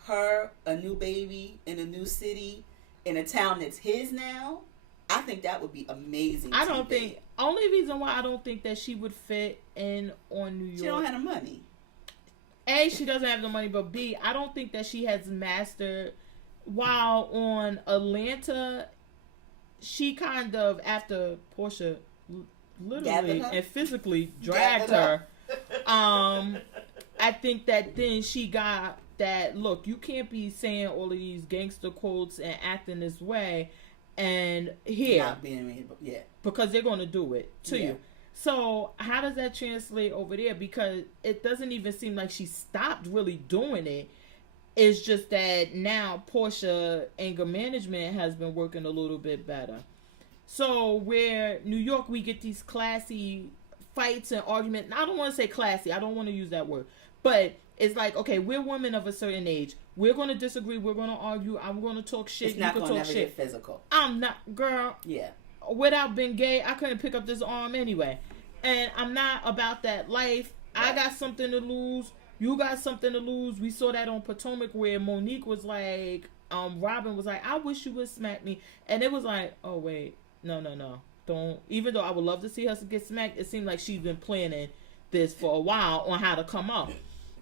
Her, a new baby in a new city in a town that's his now. I think that would be amazing. Only reason why I don't think that she would fit in on New York. She don't have the money. A, she doesn't have the money, but B, I don't think that she has mastered. While on Atlanta, she kind of, after Portia literally and physically dragged her, I think that then she got that, look, you can't be saying all of these gangster quotes and acting this way, and here, not being able, because they're going to do it to you. So how does that translate over there? Because it doesn't even seem like she stopped really doing it. It's just that now Portia anger management has been working a little bit better. So where New York, we get these classy fights and arguments. I don't want to say classy. I don't want to use that word. But it's like, okay, we're women of a certain age. We're going to disagree. We're going to argue. I'm going to talk shit. It's not going to ever get physical. I'm not, girl. Yeah. Without being gay, I couldn't pick up this arm anyway. And I'm not about that life. Right. I got something to lose. You got something to lose. We saw that on Potomac where Monique was like, Robin was like, I wish you would smack me. And it was like, oh, wait. No. Don't. Even though I would love to see her get smacked, it seemed like she's been planning this for a while on how to come up.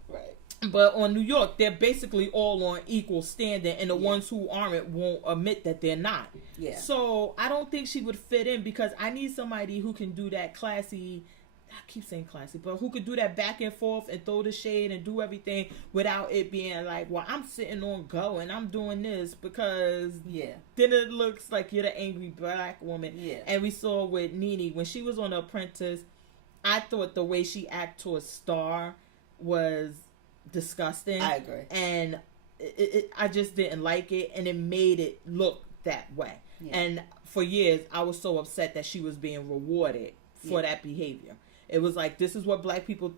Right. But on New York, they're basically all on equal standing, and the ones who aren't won't admit that they're not. Yeah. So I don't think she would fit in because I need somebody who can do that classy I keep saying classy, but who could do that back and forth and throw the shade and do everything without it being like, well, I'm sitting on go and I'm doing this because then it looks like you're the angry black woman. Yeah. And we saw with Nene when she was on The Apprentice, I thought the way she acted towards Star was disgusting. I agree. And I just didn't like it, and it made it look that way. Yeah. And for years, I was so upset that she was being rewarded for that behavior. It was like, this is what white people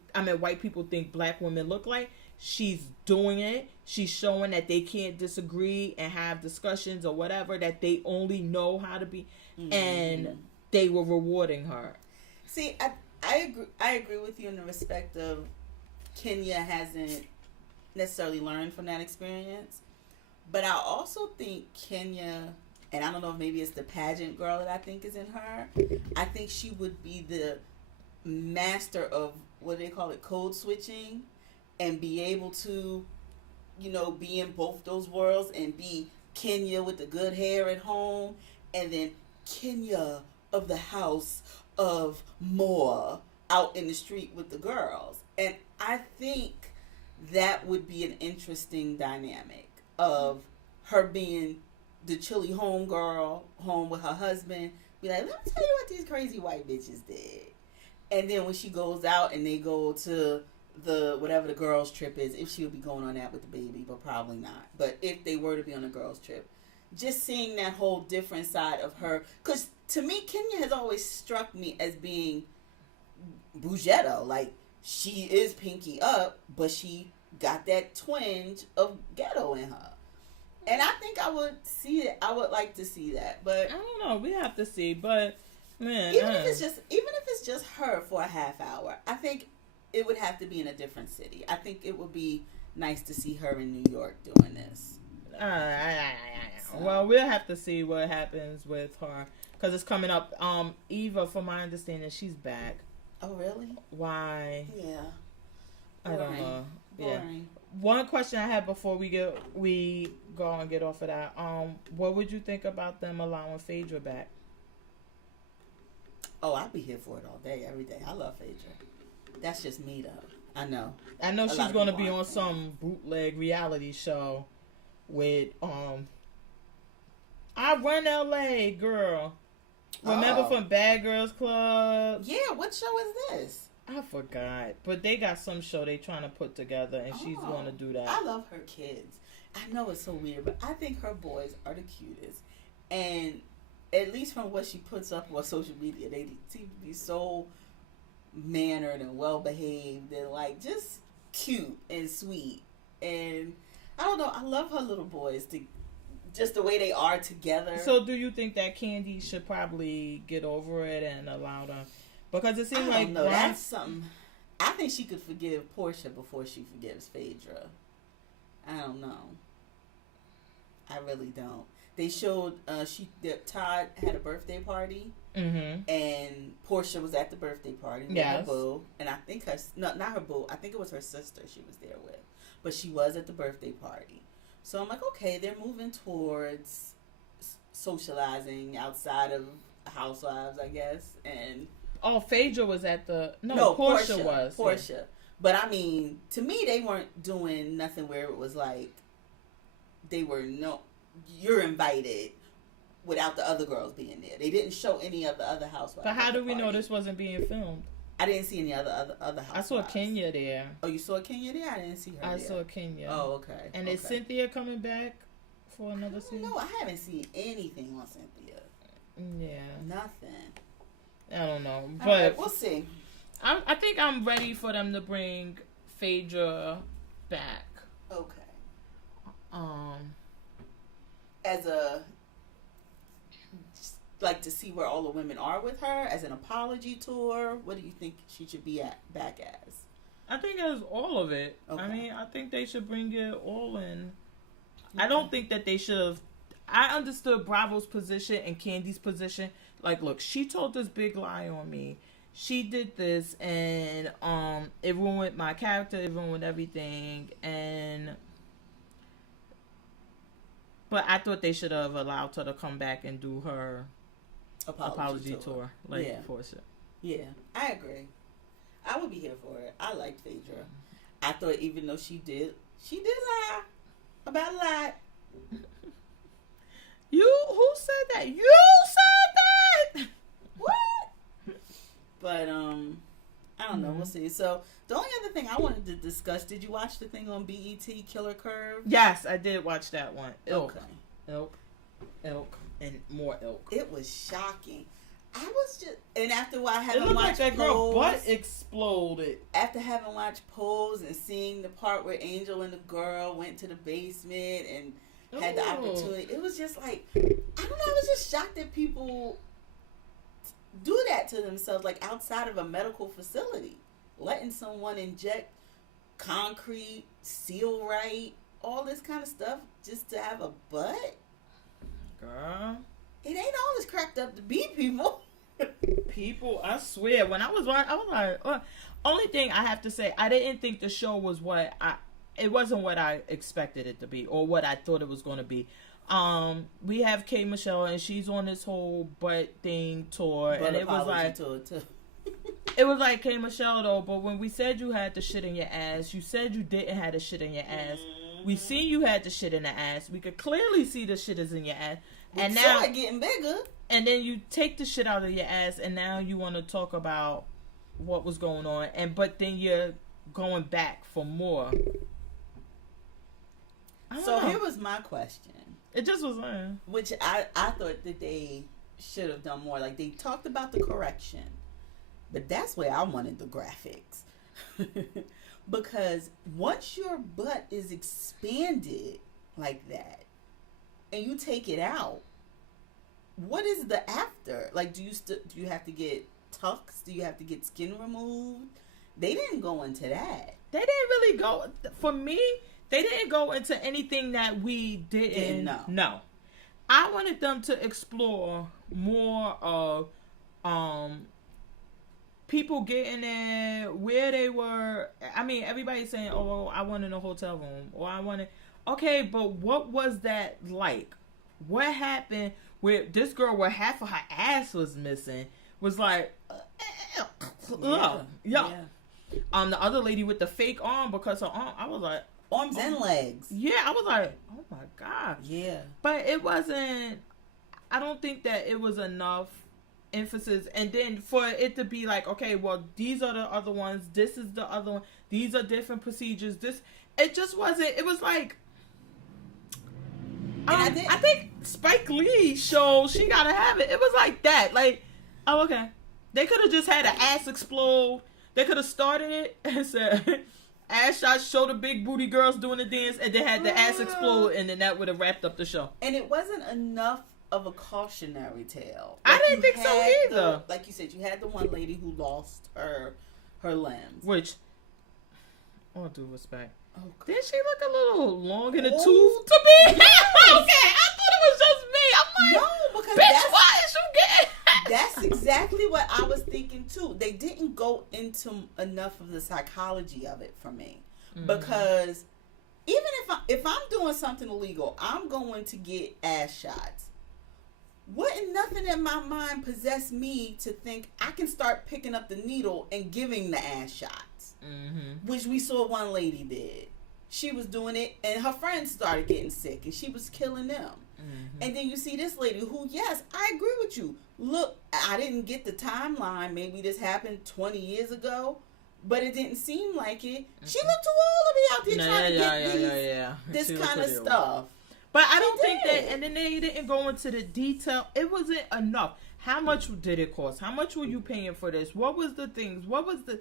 think black women look like. She's doing it. She's showing that they can't disagree and have discussions or whatever, that they only know how to be. Mm-hmm. And they were rewarding her. See, I agree with you in the respect of Kenya hasn't necessarily learned from that experience. But I also think Kenya, and I don't know if maybe it's the pageant girl that I think is in her, I think she would be the master of, what do they call it, code switching, and be able to, be in both those worlds and be Kenya with the good hair at home, and then Kenya of the house of Moa out in the street with the girls. And I think that would be an interesting dynamic of her being the chilly home girl, home with her husband, be like, let me tell you what these crazy white bitches did. And then when she goes out and they go to the, whatever the girls' trip is, if she would be going on that with the baby, but probably not. But if they were to be on a girls' trip, just seeing that whole different side of her. Because to me, Kenya has always struck me as being Bougetto. Like, she is pinky up, but she got that twinge of ghetto in her. And I think I would see it. I would like to see that. But I don't know. We have to see. But man, even if it's just her for a half hour, I think it would have to be in a different city. I think it would be nice to see her in New York doing this. Well, we'll have to see what happens with her because it's coming up. Eva, from my understanding, she's back. Oh, really? Why? Yeah. I don't know. Boring. Yeah. One question I had before we go and get off of that. What would you think about them allowing Phaedra back? Oh, I'd be here for it all day, every day. I love Phaedra. That's just me, though. I know. She's going to be on some bootleg reality show with I Run LA, girl. Remember from Bad Girls Club? Yeah, what show is this? I forgot. But they got some show they trying to put together, and she's going to do that. I love her kids. I know it's so weird, but I think her boys are the cutest. And at least from what she puts up on social media, they seem to be so mannered and well-behaved and, like, just cute and sweet. And I don't know. I love her little boys, just the way they are together. So do you think that Candy should probably get over it and allow them? Because it seems like... No, that's something... I think she could forgive Portia before she forgives Phaedra. I don't know. I really don't. They showed Todd had a birthday party, and Portia was at the birthday party with her boo, and I think not her boo. I think it was her sister she was there with, but she was at the birthday party. So I'm like, okay, they're moving towards socializing outside of Housewives, I guess, and Phaedra was at the Portia was Portia, yeah. But I mean, to me, they weren't doing nothing where it was like they were you're invited without the other girls being there. They didn't show any of the other housewives. But how do we know this wasn't being filmed? I didn't see any other housewives. I saw Kenya there. Oh, you saw Kenya there? I didn't see her I saw Kenya. Oh, okay. And is Cynthia coming back for another season? No, I haven't seen anything on Cynthia. Yeah. Nothing. I don't know. But right, we'll see. I think I'm ready for them to bring Phaedra back. Okay. As like to see where all the women are with her as an apology tour. What do you think she should be back as? I think as all of it. Okay. I mean, I think they should bring it all in. Okay. I don't think that they should have. I understood Bravo's position and Candy's position. Like, look, she told this big lie on me. She did this, and it ruined my character. It ruined everything, But I thought they should have allowed her to come back and do her apology tour like Portia. Yeah, I agree. I would be here for it. I liked Phaedra. I thought even though she did lie about a lot. Who said that? You said that. What? But I don't know. We'll see. So the only other thing I wanted to discuss. Did you watch the thing on BET, Killer Curve? Yes, I did watch that one. Okay. Ilk, and more ilk. It was shocking. I was just, and after I having watched like that girl butt exploded. After having watched Pose and seeing the part where Angel and the girl went to the basement and had the opportunity, it was just like, I don't know. I was just shocked that people do that to themselves, like outside of a medical facility, letting someone inject concrete, seal right, all this kind of stuff just to have a butt. Girl, it ain't all this cracked up to be, people. People, I swear, when I was watching, I was like, only thing I have to say, I didn't think the show was it wasn't what I expected it to be or what I thought it was going to be. We have K. Michelle and she's on this whole butt thing tour, but and it was like, tour too. it was like K. Michelle though. But when we said you had the shit in your ass, you said you didn't have the shit in your ass. We seen you had the shit in the ass. We could clearly see the shit is in your ass. And now it's getting bigger. And then you take the shit out of your ass, and now you want to talk about what was going on, but then you're going back for more. So here was my question. It just was, which I thought that they should have done more. Like they talked about the correction, but that's where I wanted the graphics. Because once your butt is expanded like that, and you take it out, what is the after? Like, do you have to get tucks? Do you have to get skin removed? They didn't go into that. They didn't really go. For me, they didn't go into anything that we didn't know. No. I wanted them to explore more of people getting there, where they were. I mean, everybody's saying, oh, I wanted a hotel room, or I wanted... Okay, but what was that like? What happened where this girl, where half of her ass was missing, was like, yeah. The other lady with the fake arm, because her arm, I was like, arms and legs. Yeah, I was like, oh my God. Yeah. But it wasn't, I don't think that it was enough emphasis. And then for it to be like, okay, well, these are the other ones. This is the other one. These are different procedures. It just wasn't, it was like, I think Spike Lee's show, She Gotta Have It. It was like that. Like, oh, okay. They could have just had an ass explode. They could have started it and said, ass shots, show the big booty girls doing the dance, and then had the ass explode, and then that would have wrapped up the show. And it wasn't enough of a cautionary tale. Like, I didn't think so either. Like you said, you had the one lady who lost her limbs. Which, all due respect. Oh, did she look a little long in the tooth to me? Okay, I thought it was just me. I'm like, no, because bitch, why is you getting... That's exactly what I was thinking too. They didn't go into enough of the psychology of it for me. Mm-hmm. Because even if I'm doing something illegal, I'm going to get ass shots. Wouldn't nothing in my mind possess me to think I can start picking up the needle and giving the ass shots? Mm-hmm. Which we saw one lady did. She was doing it, and her friends started getting sick, and she was killing them. Mm-hmm. And then you see this lady who, yes, I agree with you. Look, I didn't get the timeline. Maybe this happened 20 years ago, but it didn't seem like it. Mm-hmm. She looked too old to be out there trying to get this kind of stuff. But I don't think that, and then they didn't go into the detail. It wasn't enough. How much did it cost? How much were you paying for this? What was the things? What was the...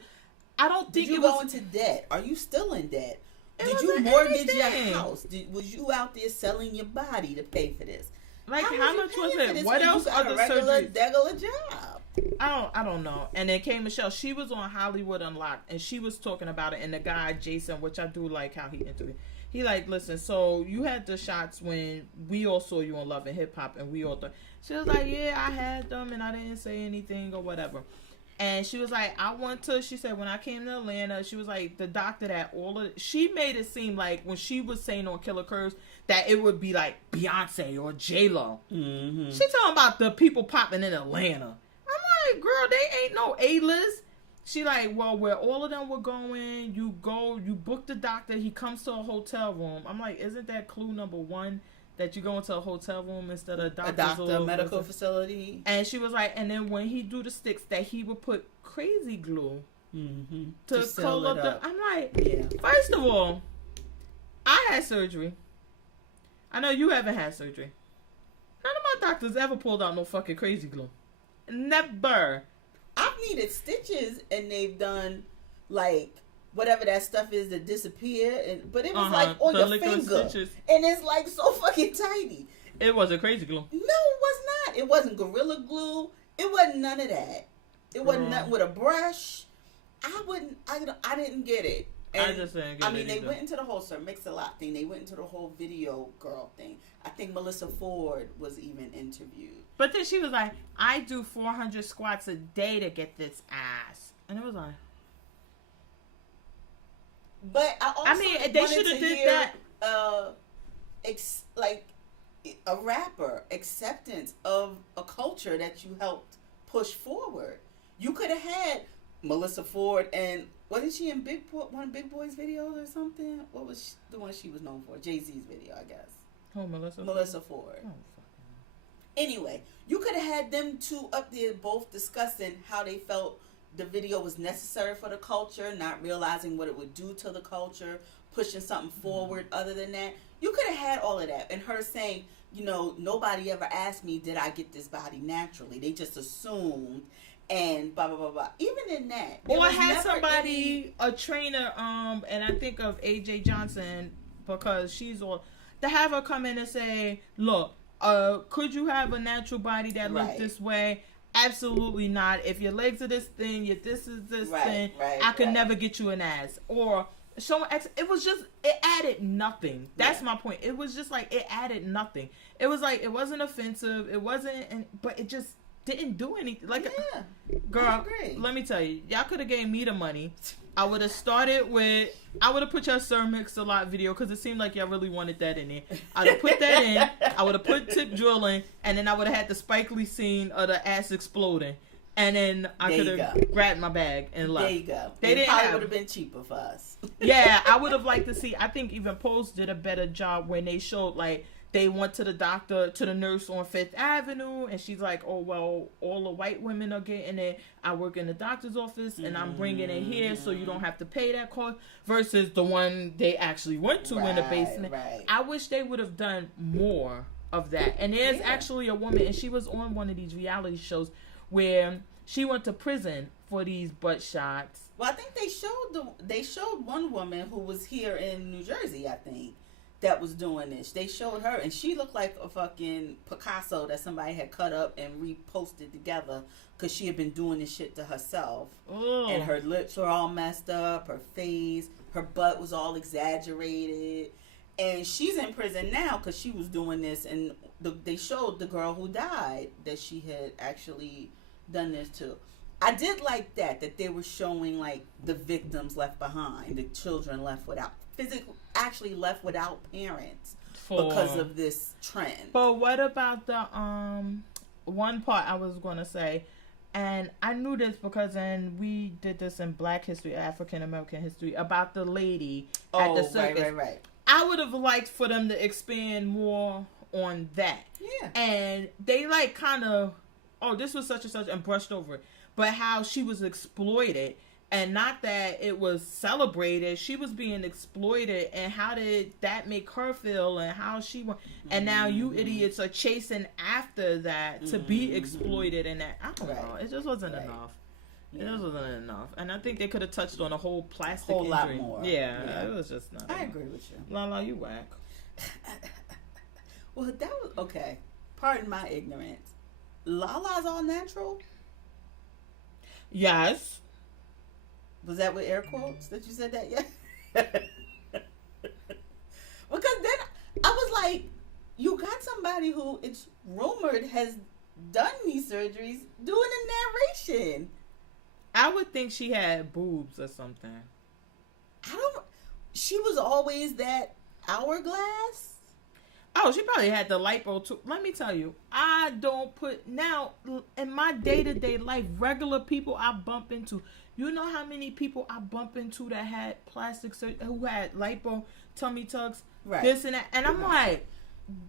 I don't think it was... Did you go into debt? Are you still in debt? Did you mortgage your house? Was you out there selling your body to pay for this? Like, how much was it? What else other surgeries? Regular job. I don't know. And then K. Michelle, she was on Hollywood Unlocked, and she was talking about it. And the guy Jason, which I do like how he interviewed, he like, listen. So you had the shots when we all saw you on Love and Hip Hop, and we all thought. She was like, yeah, I had them, and I didn't say anything or whatever. And she was like, she said, when I came to Atlanta, she was like, the doctor that she made it seem like when she was saying on Killer Curves that it would be like Beyonce or J-Lo. Mm-hmm. She talking about the people popping in Atlanta. I'm like, girl, they ain't no A-list. she like, well, where all of them were going, you book the doctor, he comes to a hotel room. I'm like, isn't that clue number one? That you go into a hotel room instead of a doctor, medical facility. And she was like, and then when he do the sticks, that he would put crazy glue to curl up the. I'm like, first of all, I had surgery. I know you haven't had surgery. None of my doctors ever pulled out no fucking crazy glue. Never. I've needed stitches and they've done like whatever that stuff is that disappear, but it was like on your finger, stitches. And it's like so fucking tiny. It wasn't crazy glue. No, it was not. It wasn't Gorilla Glue. It wasn't none of that. It wasn't nothing with a brush. I didn't get it. And, I just didn't get it. I mean, they went into the whole Sir Mix-a-Lot thing. They went into the whole video girl thing. I think Melissa Ford was even interviewed. But then she was like, I do 400 squats a day to get this ass. And it was like... But I mean, they should have did that. Like a rapper acceptance of a culture that you helped push forward. You could have had Melissa Ford, and wasn't she in one of Big Boy's videos or something? What was the one she was known for? Jay-Z's video, I guess. Oh, Melissa Ford. Oh, anyway, you could have had them two up there both discussing how they felt the video was necessary for the culture, not realizing what it would do to the culture, pushing something forward other than that. You could have had all of that. And her saying, nobody ever asked me, did I get this body naturally? They just assumed and blah, blah, blah, blah. Even in that. Or had somebody, a trainer, and I think of AJ Johnson, because she's all, to have her come in and say, look, could you have a natural body that looked this way? Absolutely not. If your legs are this thin, this is this thin, I could never get you an ass. Or it was just, it added nothing. That's my point. It was just like, it added nothing. It was like, it wasn't offensive. It wasn't, but it just didn't do anything. Like, girl, let me tell you, y'all could have gave me the money. I would have started with, I would have put your Sir Mix-a-Lot video because it seemed like y'all really wanted that in there. I would have put that in. I would have put tip drilling, and then I would have had the Spike Lee scene of the ass exploding. And then I could have grabbed my bag and left. There you go. It probably would have been cheaper for us. Yeah, I would have liked to see, I think even Post did a better job when they showed, like, they went to the doctor, to the nurse on 5th Avenue, and she's like, oh, well, all the white women are getting it. I work in the doctor's office, and I'm bringing it here so you don't have to pay that cost, versus the one they actually went to in the basement. Right. I wish they would have done more of that. And there's actually a woman, and she was on one of these reality shows where she went to prison for these butt shots. Well, I think they showed one woman who was here in New Jersey, I think, that was doing this. They showed her, and she looked like a fucking Picasso that somebody had cut up and reposted together because she had been doing this shit to herself. Ugh. And her lips were all messed up, her face, her butt was all exaggerated. And she's in prison now because she was doing this, and they showed the girl who died that she had actually done this to. I did like that they were showing like the victims left behind, the children left without actually left without parents because of this trend. But what about the one part I was going to say, and I knew this because we did this in Black history, African American history, about the lady at the circus. Right. I would have liked for them to expand more on that. Yeah. And they like kind of, this was such and such, and brushed over it. But how she was exploited, and not that it was celebrated, she was being exploited, and how did that make her feel, and how she went, and now you idiots are chasing after that to be exploited, and that, I don't know, it just wasn't enough. It just wasn't enough. And I think they could have touched on a whole plastic injury. Lot more. Yeah, it was just not I enough. agree with you. Lala, you whack. Well, that was, okay, pardon my ignorance. Lala's all natural? Yes. Was that with air quotes that you said that? Yeah. Because then I was like, you got somebody who it's rumored has done these surgeries doing a narration. I would think she had boobs or something. She was always that hourglass. Oh, she probably had the lipo too. Let me tell you, I don't put now in my day-to-day life, regular people I bump into. You know how many people I bump into that had plastic surgery, who had lipo, tummy tucks, this and that, and I'm like,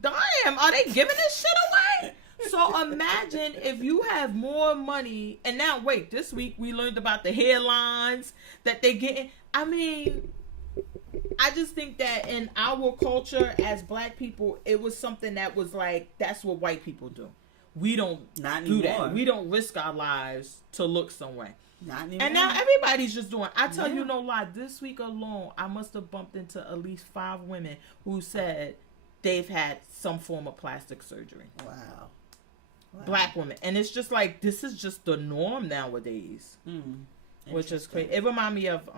damn, are they giving this shit away? So imagine if you have more money, and now wait, this week we learned about the hairlines that they getting. I mean, I just think that in our culture as black people, it was something that was like, that's what white people do. We don't do that. We don't risk our lives to look some way. Not anymore. And now everybody's just doing. I tell you no lie. This week alone, I must have bumped into at least 5 women who said they've had some form of plastic surgery. Wow. Black women. And it's just like, this is just the norm nowadays. Which is crazy. It reminds me of,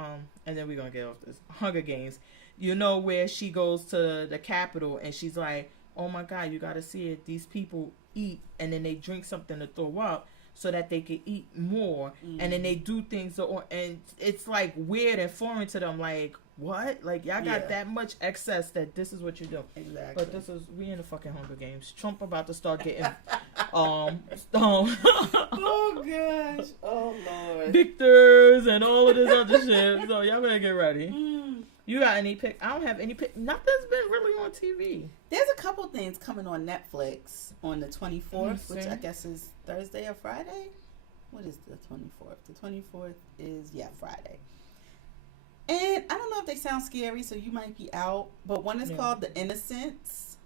and then we're going to get off this, Hunger Games. You know, where she goes to the Capitol and she's like, oh my God, you got to see it. These people eat and then they drink something to throw up so that they can eat more. And then they do things, and it's like weird and foreign to them. Like, what? Like, y'all got that much excess that this is what you do. Exactly. But we in the fucking Hunger Games. Trump about to start getting oh gosh. Oh Lord. Victors and all of this other shit. So y'all better get ready. You got any pick? I don't have any pick. Nothing's been really on TV. There's a couple things coming on Netflix on the 24th, which I guess is Thursday or Friday. What is the 24th? The 24th is, Friday. And I don't know if they sound scary, so you might be out. But one is called The Innocents,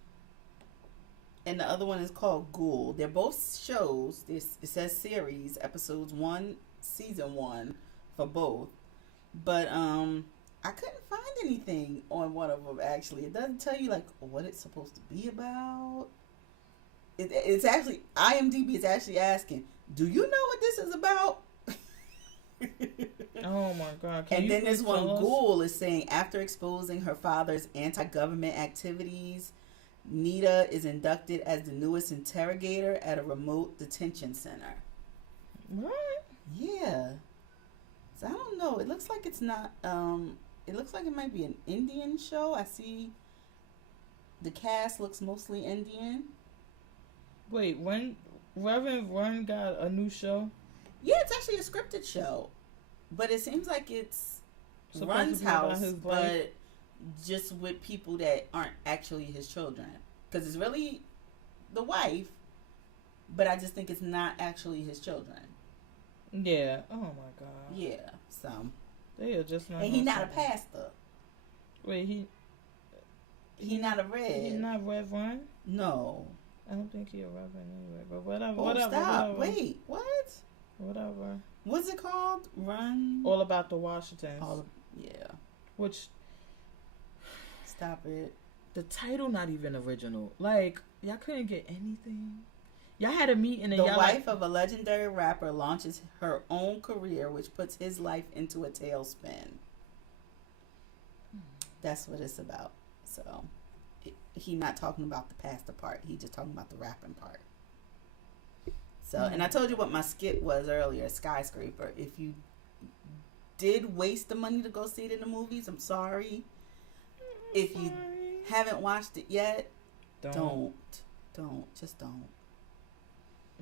and the other one is called Ghoul. They're both shows. It says series, episodes 1, season 1 for both. But I couldn't find anything on one of them, actually. It doesn't tell you, like, what it's supposed to be about. It's actually, IMDb is actually asking, do you know what this is about? Oh, my God. And then this one, Ghoul, is saying, after exposing her father's anti-government activities, Nita is inducted as the newest interrogator at a remote detention center. What? Yeah. So I don't know. It looks like it's not... It looks like it might be an Indian show. I see the cast looks mostly Indian. Wait, when Reverend Run got a new show? Yeah, it's actually a scripted show. But it seems like it's Run's house, but just with people that aren't actually his children. Because it's really the wife, but I just think it's not actually his children. Yeah. Oh, my God. Yeah, so... They are just not. And he's not a pastor. Wait, he not a red. He's not Reverend? No. I don't think he's a Reverend anyway. But whatever. Oh, whatever. Stop. Wait, what? Whatever. What's it called? Run. All About the Washingtons. Yeah. Which. Stop it. The title not even original. Like, y'all couldn't get anything. Y'all had a meeting and the wife of a legendary rapper launches her own career, which puts his life into a tailspin. That's what it's about. So, he not talking about the pastor part. He just talking about the rapping part. So, and I told you what my skit was earlier, Skyscraper. If you did waste the money to go see it in the movies, I'm sorry. If you haven't watched it yet, don't. Just don't.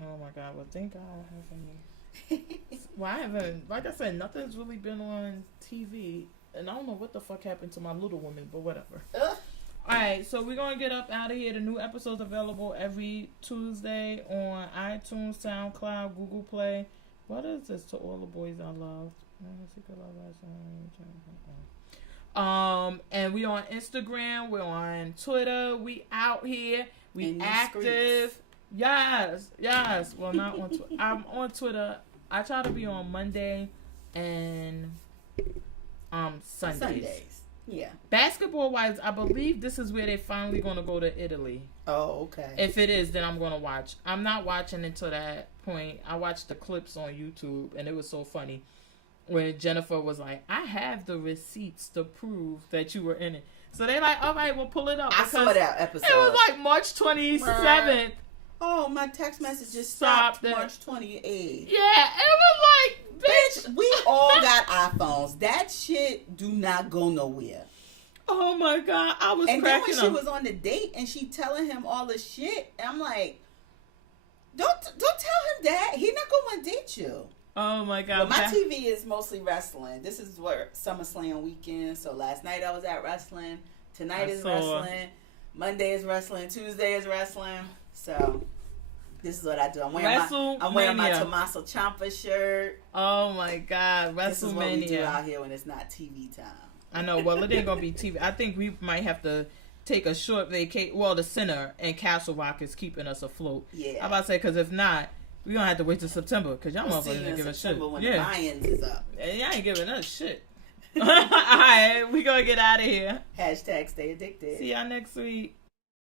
Oh my God! Well, thank God I haven't. Well, I haven't. Like I said, nothing's really been on TV, and I don't know what the fuck happened to my Little Woman, but whatever. All right, so we're gonna get up out of here. The new episodes available every Tuesday on iTunes, SoundCloud, Google Play. What is this? To all the boys I love. And we on Instagram. We're on Twitter. We out here. We active. Yes. Well, not on Twitter. I'm on Twitter. I try to be on Monday and Sundays. Yeah. Basketball wise, I believe this is where they're finally going to go to Italy. Oh, okay. If it is, then I'm going to watch. I'm not watching until that point. I watched the clips on YouTube, and it was so funny when Jennifer was like, I have the receipts to prove that you were in it. So they're like, all right, we'll pull it up. I saw that episode. It was like March 27th. Oh, my text message just stopped March 28th. Yeah, it was like, bitch. We all got iPhones. That shit do not go nowhere. Oh my God, I was and cracking then when up. she was on the date and she telling him all the shit, and I'm like, don't tell him that. He not gonna date you. Oh my God. Well, my TV is mostly wrestling. This is where SummerSlam weekend. So last night I was at wrestling. Tonight is wrestling. Monday is wrestling. Tuesday is wrestling. So this is what I do. I'm wearing my Tommaso Ciampa shirt. Oh my God, WrestleMania. This is what we do out here when it's not TV time. I know. Well, it ain't gonna be TV. I think we might have to take a short vacation. Well, the center and Castle Rock is keeping us afloat. Yeah. I'm about to say, because if not, we're gonna have to wait till September, because y'all motherfuckers ain't giving shit. When the Lions is up. Y'all ain't giving us shit. Alright, we gonna get out of here. # stay addicted. See y'all next week.